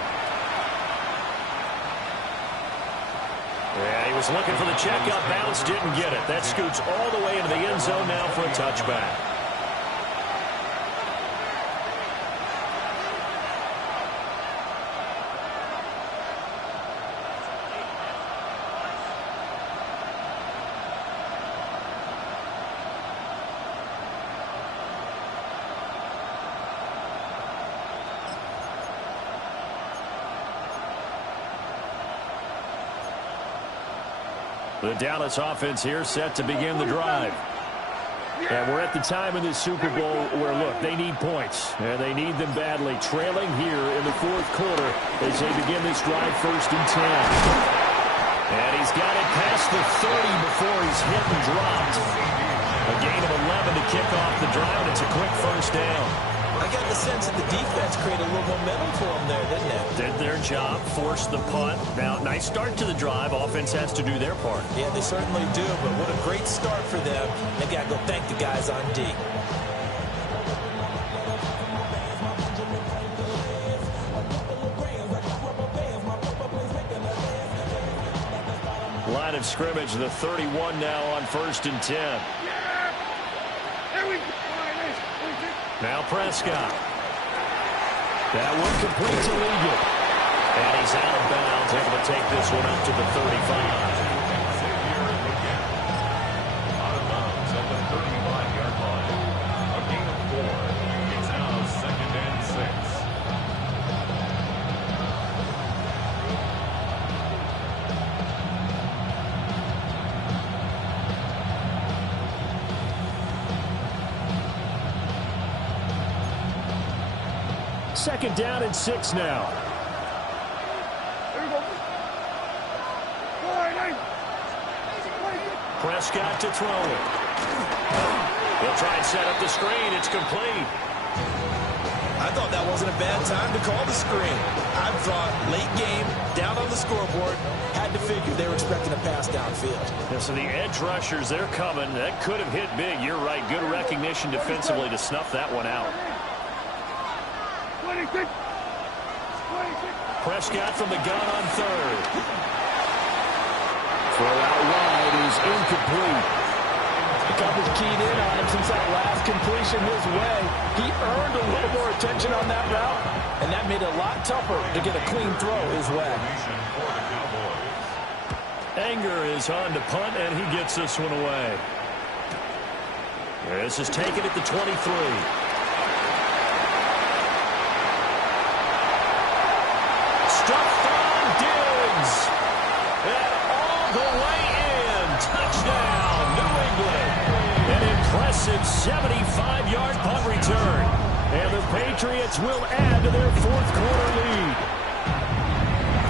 Yeah, he was looking for the checkup bounce, didn't get it. That scoots all the way into the end zone now for a touchback. The Dallas offense here set to begin the drive. And we're at the time in this Super Bowl where, look, they need points. And they need them badly. Trailing here in the fourth quarter as they begin this drive, 1st and 10. And he's got it past the 30 before he's hit and dropped. A gain of 11 to kick off the drive, and it's a quick first down. I got the sense that the defense created a little momentum for them there, didn't it? Did their job, forced the punt. Now, nice start to the drive. Offense has to do their part. Yeah, they certainly do, but what a great start for them. They got to go thank the guys on D. Line of scrimmage, the 31 now on 1st and 10. Now Prescott. That one complete to Ligon. And he's out of bounds, able to take this one up to the 35. Out of bounds at the 35-yard line. A gain of 4. It's now 2nd and 6. second down and 6 now. Here we go. Prescott to throw it. He'll try and set up the screen. It's complete. I thought that wasn't a bad time to call the screen. I thought late game, down on the scoreboard, had to figure they were expecting a pass downfield. Yeah, so the edge rushers, they're coming. That could have hit big. You're right. Good recognition defensively to snuff that one out. 26. Prescott from the gun on third. Throw out wide is incomplete. The coverage keyed in on him since that last completion his way. He earned a little more attention on that route, and that made it a lot tougher to get a clean throw his way. Anger is on to punt, and he gets this one away. This is taken at the 23. Stuffed from Diggs. And all the way in. Touchdown, New England. An impressive 75-yard punt return. And the Patriots will add to their fourth quarter lead.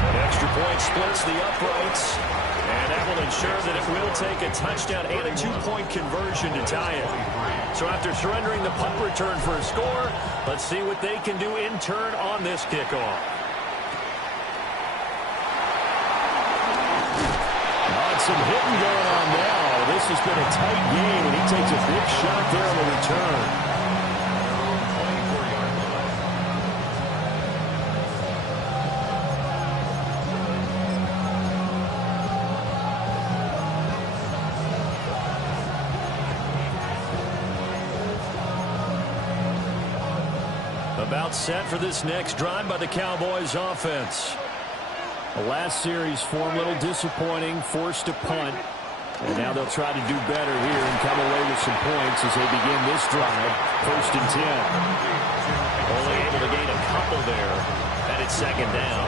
An extra point splits the uprights. And that will ensure that it will take a touchdown and a two-point conversion to tie it. So after surrendering the punt return for a score, let's see what they can do in turn on this kickoff. Some hitting going on now. This has been a tight game, and he takes a big shot there on the return. About set for this next drive by the Cowboys offense. The last series for him, a little disappointing, forced to punt. And now they'll try to do better here and come away with some points as they begin this drive. 1st and 10. Only able to gain a couple there. And it's second down.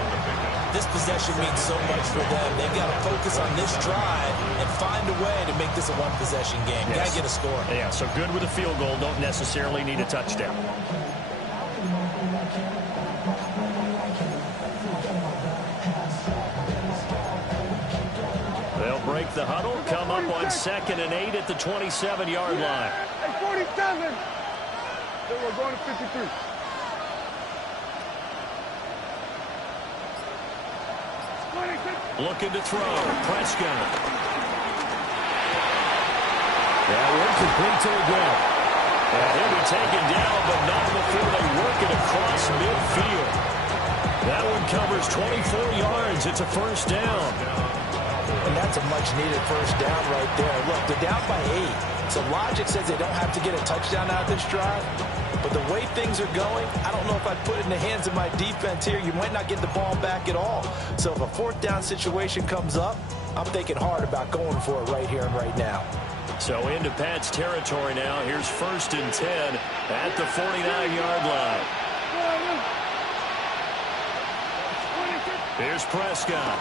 This possession means so much for them. They've got to focus on this drive and find a way to make this a one-possession game. Yes. Got to get a score. Yeah, so good with a field goal. Don't necessarily need a touchdown. They'll break the huddle, come up on 2nd and 8 at the 27-yard line. Hey, 47. Then we're going to 53. Looking to throw. Prescott. That one complete to the ground. And he'll be taken down, but not before they work it across midfield. That one covers 24 yards. It's a first down. And that's a much-needed first down right there. Look, they're down by 8. So logic says they don't have to get a touchdown out of this drive. But the way things are going, I don't know if I'd put it in the hands of my defense here. You might not get the ball back at all. So if a 4th down situation comes up, I'm thinking hard about going for it right here and right now. So into Pat's territory now. Here's 1st and 10 at the 49-yard line. Here's Prescott.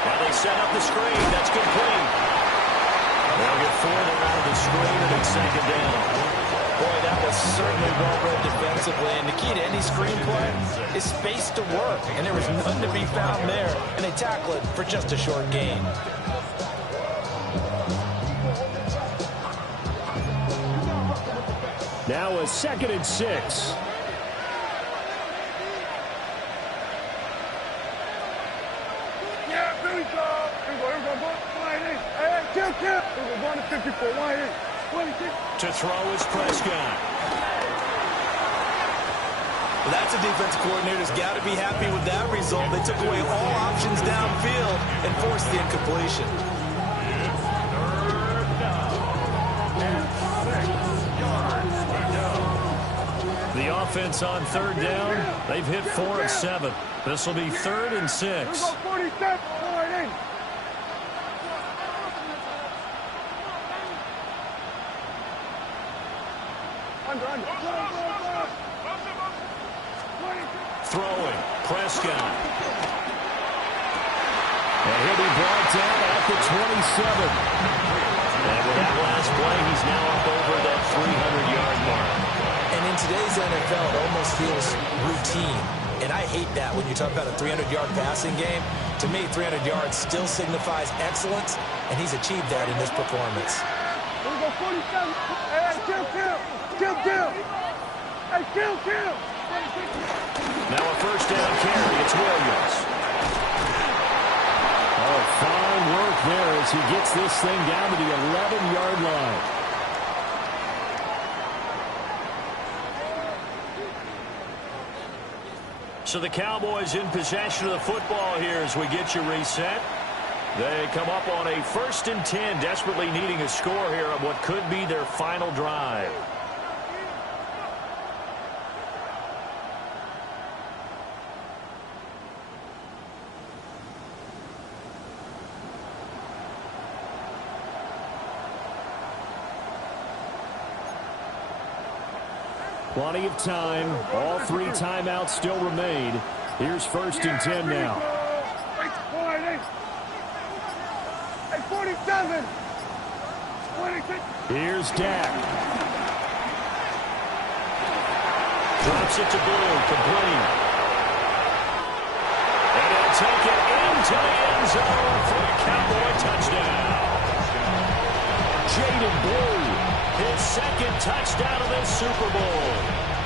Now they set up the screen. That's complete. They'll get 4 there out of the screen, and it's second down. Boy, that was certainly well-read defensively. And the key to any screenplay is space to work. And there was none to be found there. And they tackle it for just a short gain. Now a 2nd and 6. Yeah, here we go. Here we go. Wide in. Hey, kill. We're going to 54. Wide in. 26. To throw is Prescott. Well, that's a defense coordinator's got to be happy with that result. They took away all options downfield and forced the incompletion. The offense on 3rd down. They've hit 4 of 7. This will be 3rd and 6. Here we go. 47. Wide in. Throwing. Prescott. And he'll be brought down at the 27. And with that last play, he's now up over that 300-yard mark. And in today's NFL, it almost feels routine. And I hate that when you talk about a 300-yard passing game. To me, 300 yards still signifies excellence, and he's achieved that in this performance. Here we go, 47. Hey, kill. Hey, kill. Now a first down carry. It's Williams. Oh, fine work there as he gets this thing down to the 11-yard line. So the Cowboys in possession of the football here as we get you reset. They come up on a 1st and 10, desperately needing a score here on what could be their final drive. Plenty of time. All 3 timeouts still remain. Here's 1st and 10 now. Hey, 47. 26. Here's Dak. Drops it to Blue. Complete. And he'll take it into the end zone for a Cowboy touchdown. Jaden Blue. His 2nd touchdown of this Super Bowl.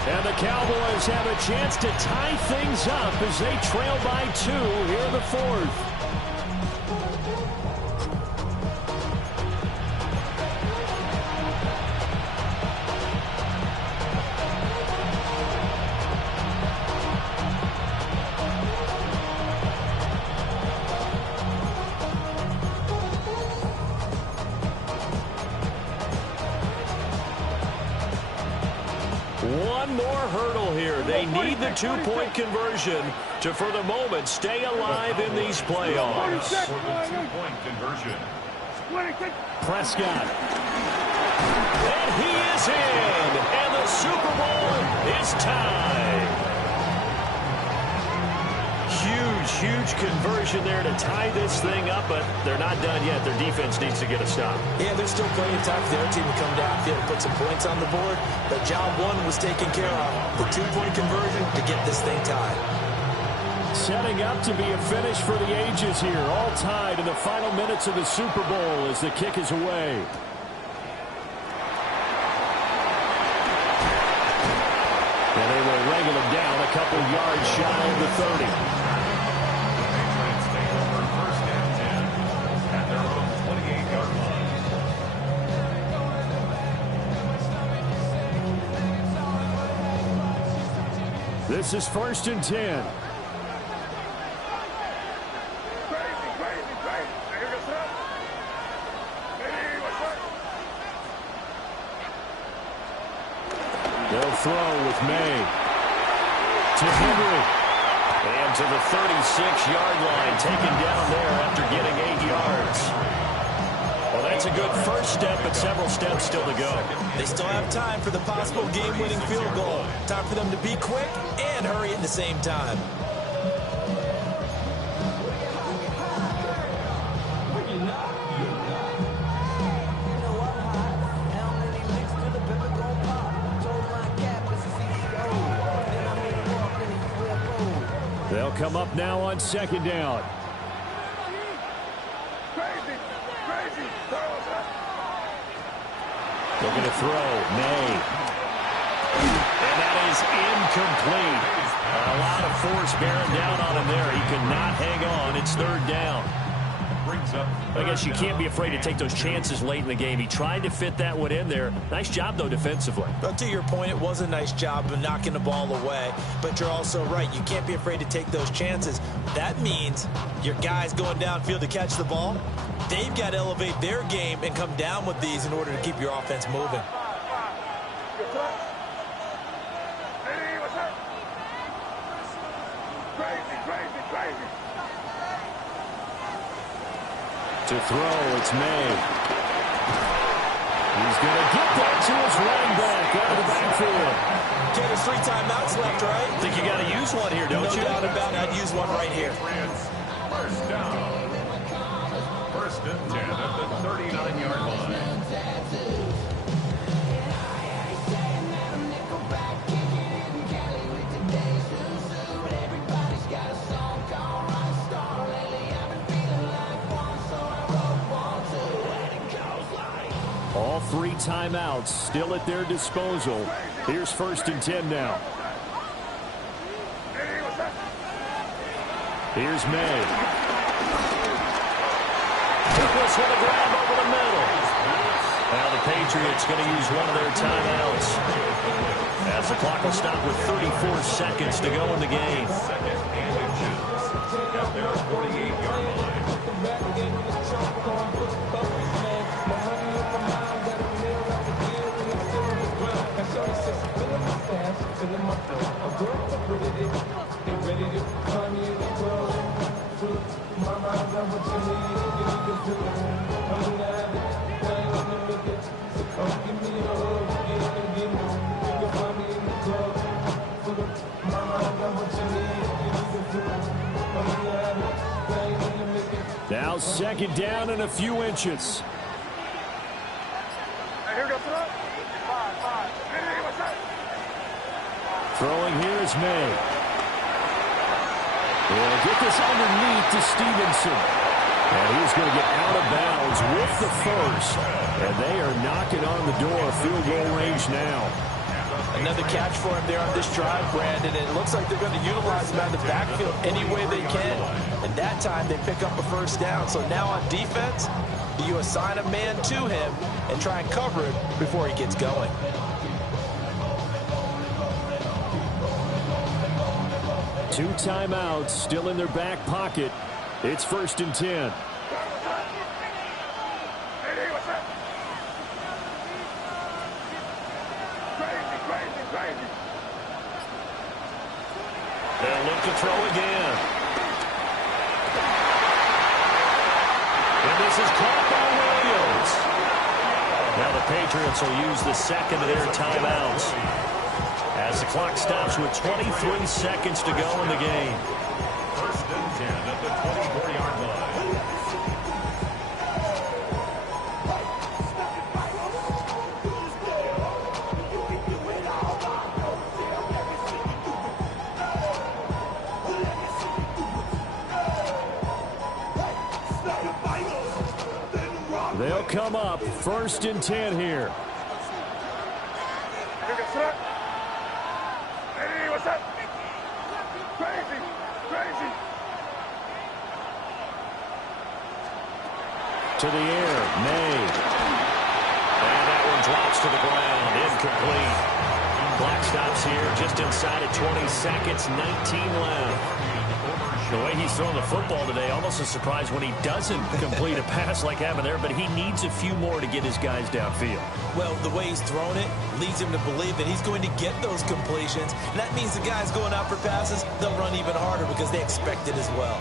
And the Cowboys have a chance to tie things up as they trail by 2 here in the 4th. One more hurdle here. They need the 2-point conversion to, for the moment, stay alive in these playoffs. For the 2-point conversion. Prescott. And he is in. And the Super Bowl is tied. Huge conversion there to tie this thing up, but they're not done yet. Their defense needs to get a stop. Yeah, there's still plenty of time for their team to come downfield and put some points on the board, but job 1 was taken care of. The 2-point conversion to get this thing tied. Setting up to be a finish for the ages here, all tied in the final minutes of the Super Bowl as the kick is away. And they will wrangle him down a couple yards shy of the 30. This is 1st and 10. Crazy. Here goes up. Hey, what's up? They'll throw with May. To Henry. And to the 36-yard line. Taken down there after getting 8 yards. Well, that's a good first step, but several steps still to go. They still have time for the possible game-winning field goal. Time for them to be quick and hurry at the same time. They'll come up now on 2nd down. They're going to throw. May. And that is incomplete. A lot of force bearing down on him there. He could not hang on. It's 3rd down. I guess you can't be afraid to take those chances late in the game. He tried to fit that one in there. Nice job, though, defensively. But to your point, it was a nice job of knocking the ball away. But you're also right. You can't be afraid to take those chances. That means your guys going downfield to catch the ball, they've got to elevate their game and come down with these in order to keep your offense moving. Hey, what's up? Crazy. To throw, it's May. He's going to get that to his running back out of the backfield. Okay, there's 3 timeouts left, right? I think you got to use one here, don't you? No doubt about it. I'd use one right here. First down. 1st and 10 at the 39-yard line. timeouts still at their disposal. Here's 1st and 10 now. Here's May. Took this with a grab over the middle. Now the Patriots going to use one of their timeouts, as the clock will stop with 34 seconds to go in the game. Now 2nd down and a few inches. Throwing here is May. He'll get this underneath to Stevenson. And he's going to get out of bounds with the first. And they are knocking on the door. Field goal range now. Another catch for him there on this drive, Brandon. It looks like they're going to utilize him out of the backfield any way they can. And that time they pick up a first down. So now on defense, you assign a man to him and try and cover it before he gets going. Two timeouts still in their back pocket. It's 1st and 10. They'll look to throw again. And this is caught by Williams. Now the Patriots will use the 2nd of their timeouts, as the clock stops with 23 seconds to go in the game. 1st and 10 at the 24-yard line. They'll come up 1st and 10 here. To the air, May. And that one drops to the ground, incomplete. Clock stops here just inside of 20 seconds, 19 left. The way he's throwing the football today, almost a surprise when he doesn't complete a pass like having there, but he needs a few more to get his guys downfield. Well, the way he's thrown it leads him to believe that he's going to get those completions. And that means the guys going out for passes, they'll run even harder because they expect it as well.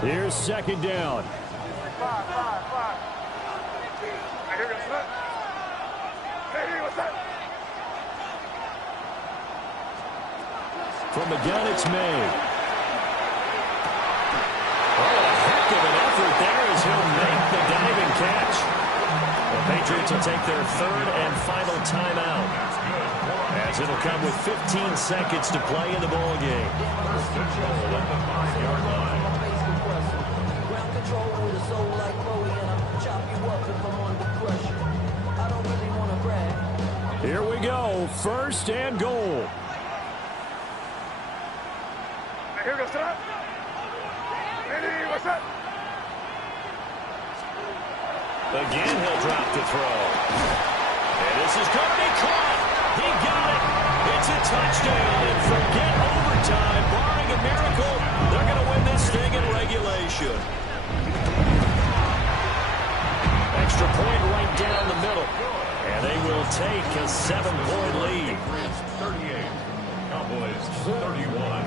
Here's 2nd down. From the gun, it's May. Oh, a heck of an effort there as he'll make the diving catch. The Patriots will take their 3rd and final timeout, as it'll come with 15 seconds to play in the ball game. Here we go, 1st and goal. Again, he'll drop the throw. And this is going to be caught. He got it. It's a touchdown. And forget overtime. Barring a miracle, they're going to win this thing in regulation. Extra point right down the middle. And they will take a 7-point lead. 38. Cowboys 31.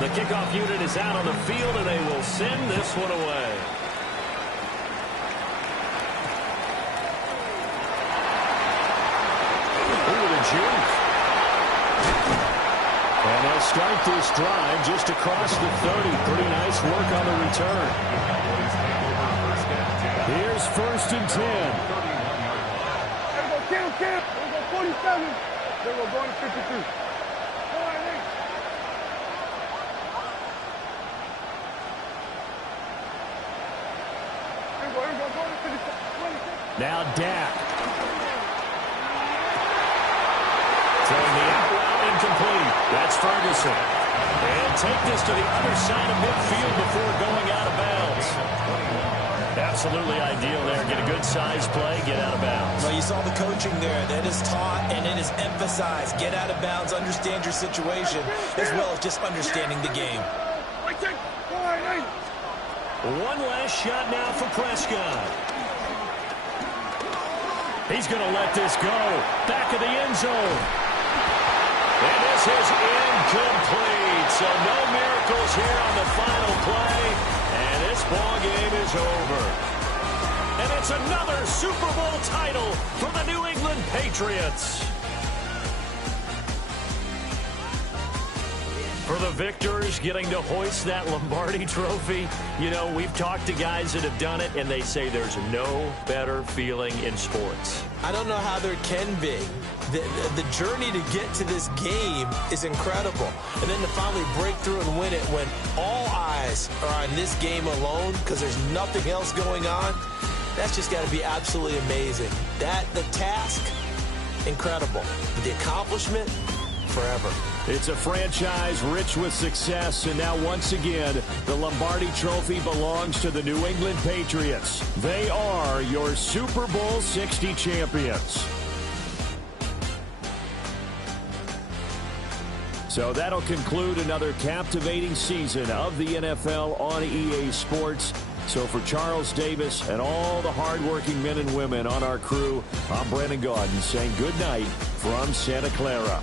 The kickoff unit is out on the field, and they will send this one away. Ooh, the juke. And they'll start this drive just across the 30. Pretty nice work on the return. Here's 1st and 10. There we go, Cam. There we go, 47. There we go, going to 52. Now Dak. Throwing the out route incomplete. That's Ferguson. And take this to the other side of midfield before going out of bounds. Absolutely ideal there. Get a good size play, get out of bounds. Well, you saw the coaching there. That is taught and it is emphasized. Get out of bounds, understand your situation, as well as just understanding the game. One last shot now for Prescott. He's going to let this go. Back of the end zone. And this is incomplete. So no miracles here on the final play. And this ball game is over. And it's another Super Bowl title for the New England Patriots. For the victors getting to hoist that Lombardi trophy, you know, we've talked to guys that have done it, and they say there's no better feeling in sports. I don't know how there can be. The journey to get to this game is incredible. And then to finally break through and win it when all eyes are on this game alone because there's nothing else going on, that's just got to be absolutely amazing. The task, incredible. But the accomplishment, forever. It's a franchise rich with success, and now once again, the Lombardi Trophy belongs to the New England Patriots. They are your Super Bowl 60 champions. So that'll conclude another captivating season of the NFL on EA Sports. So for Charles Davis and all the hardworking men and women on our crew, I'm Brandon Gaudin saying good night from Santa Clara.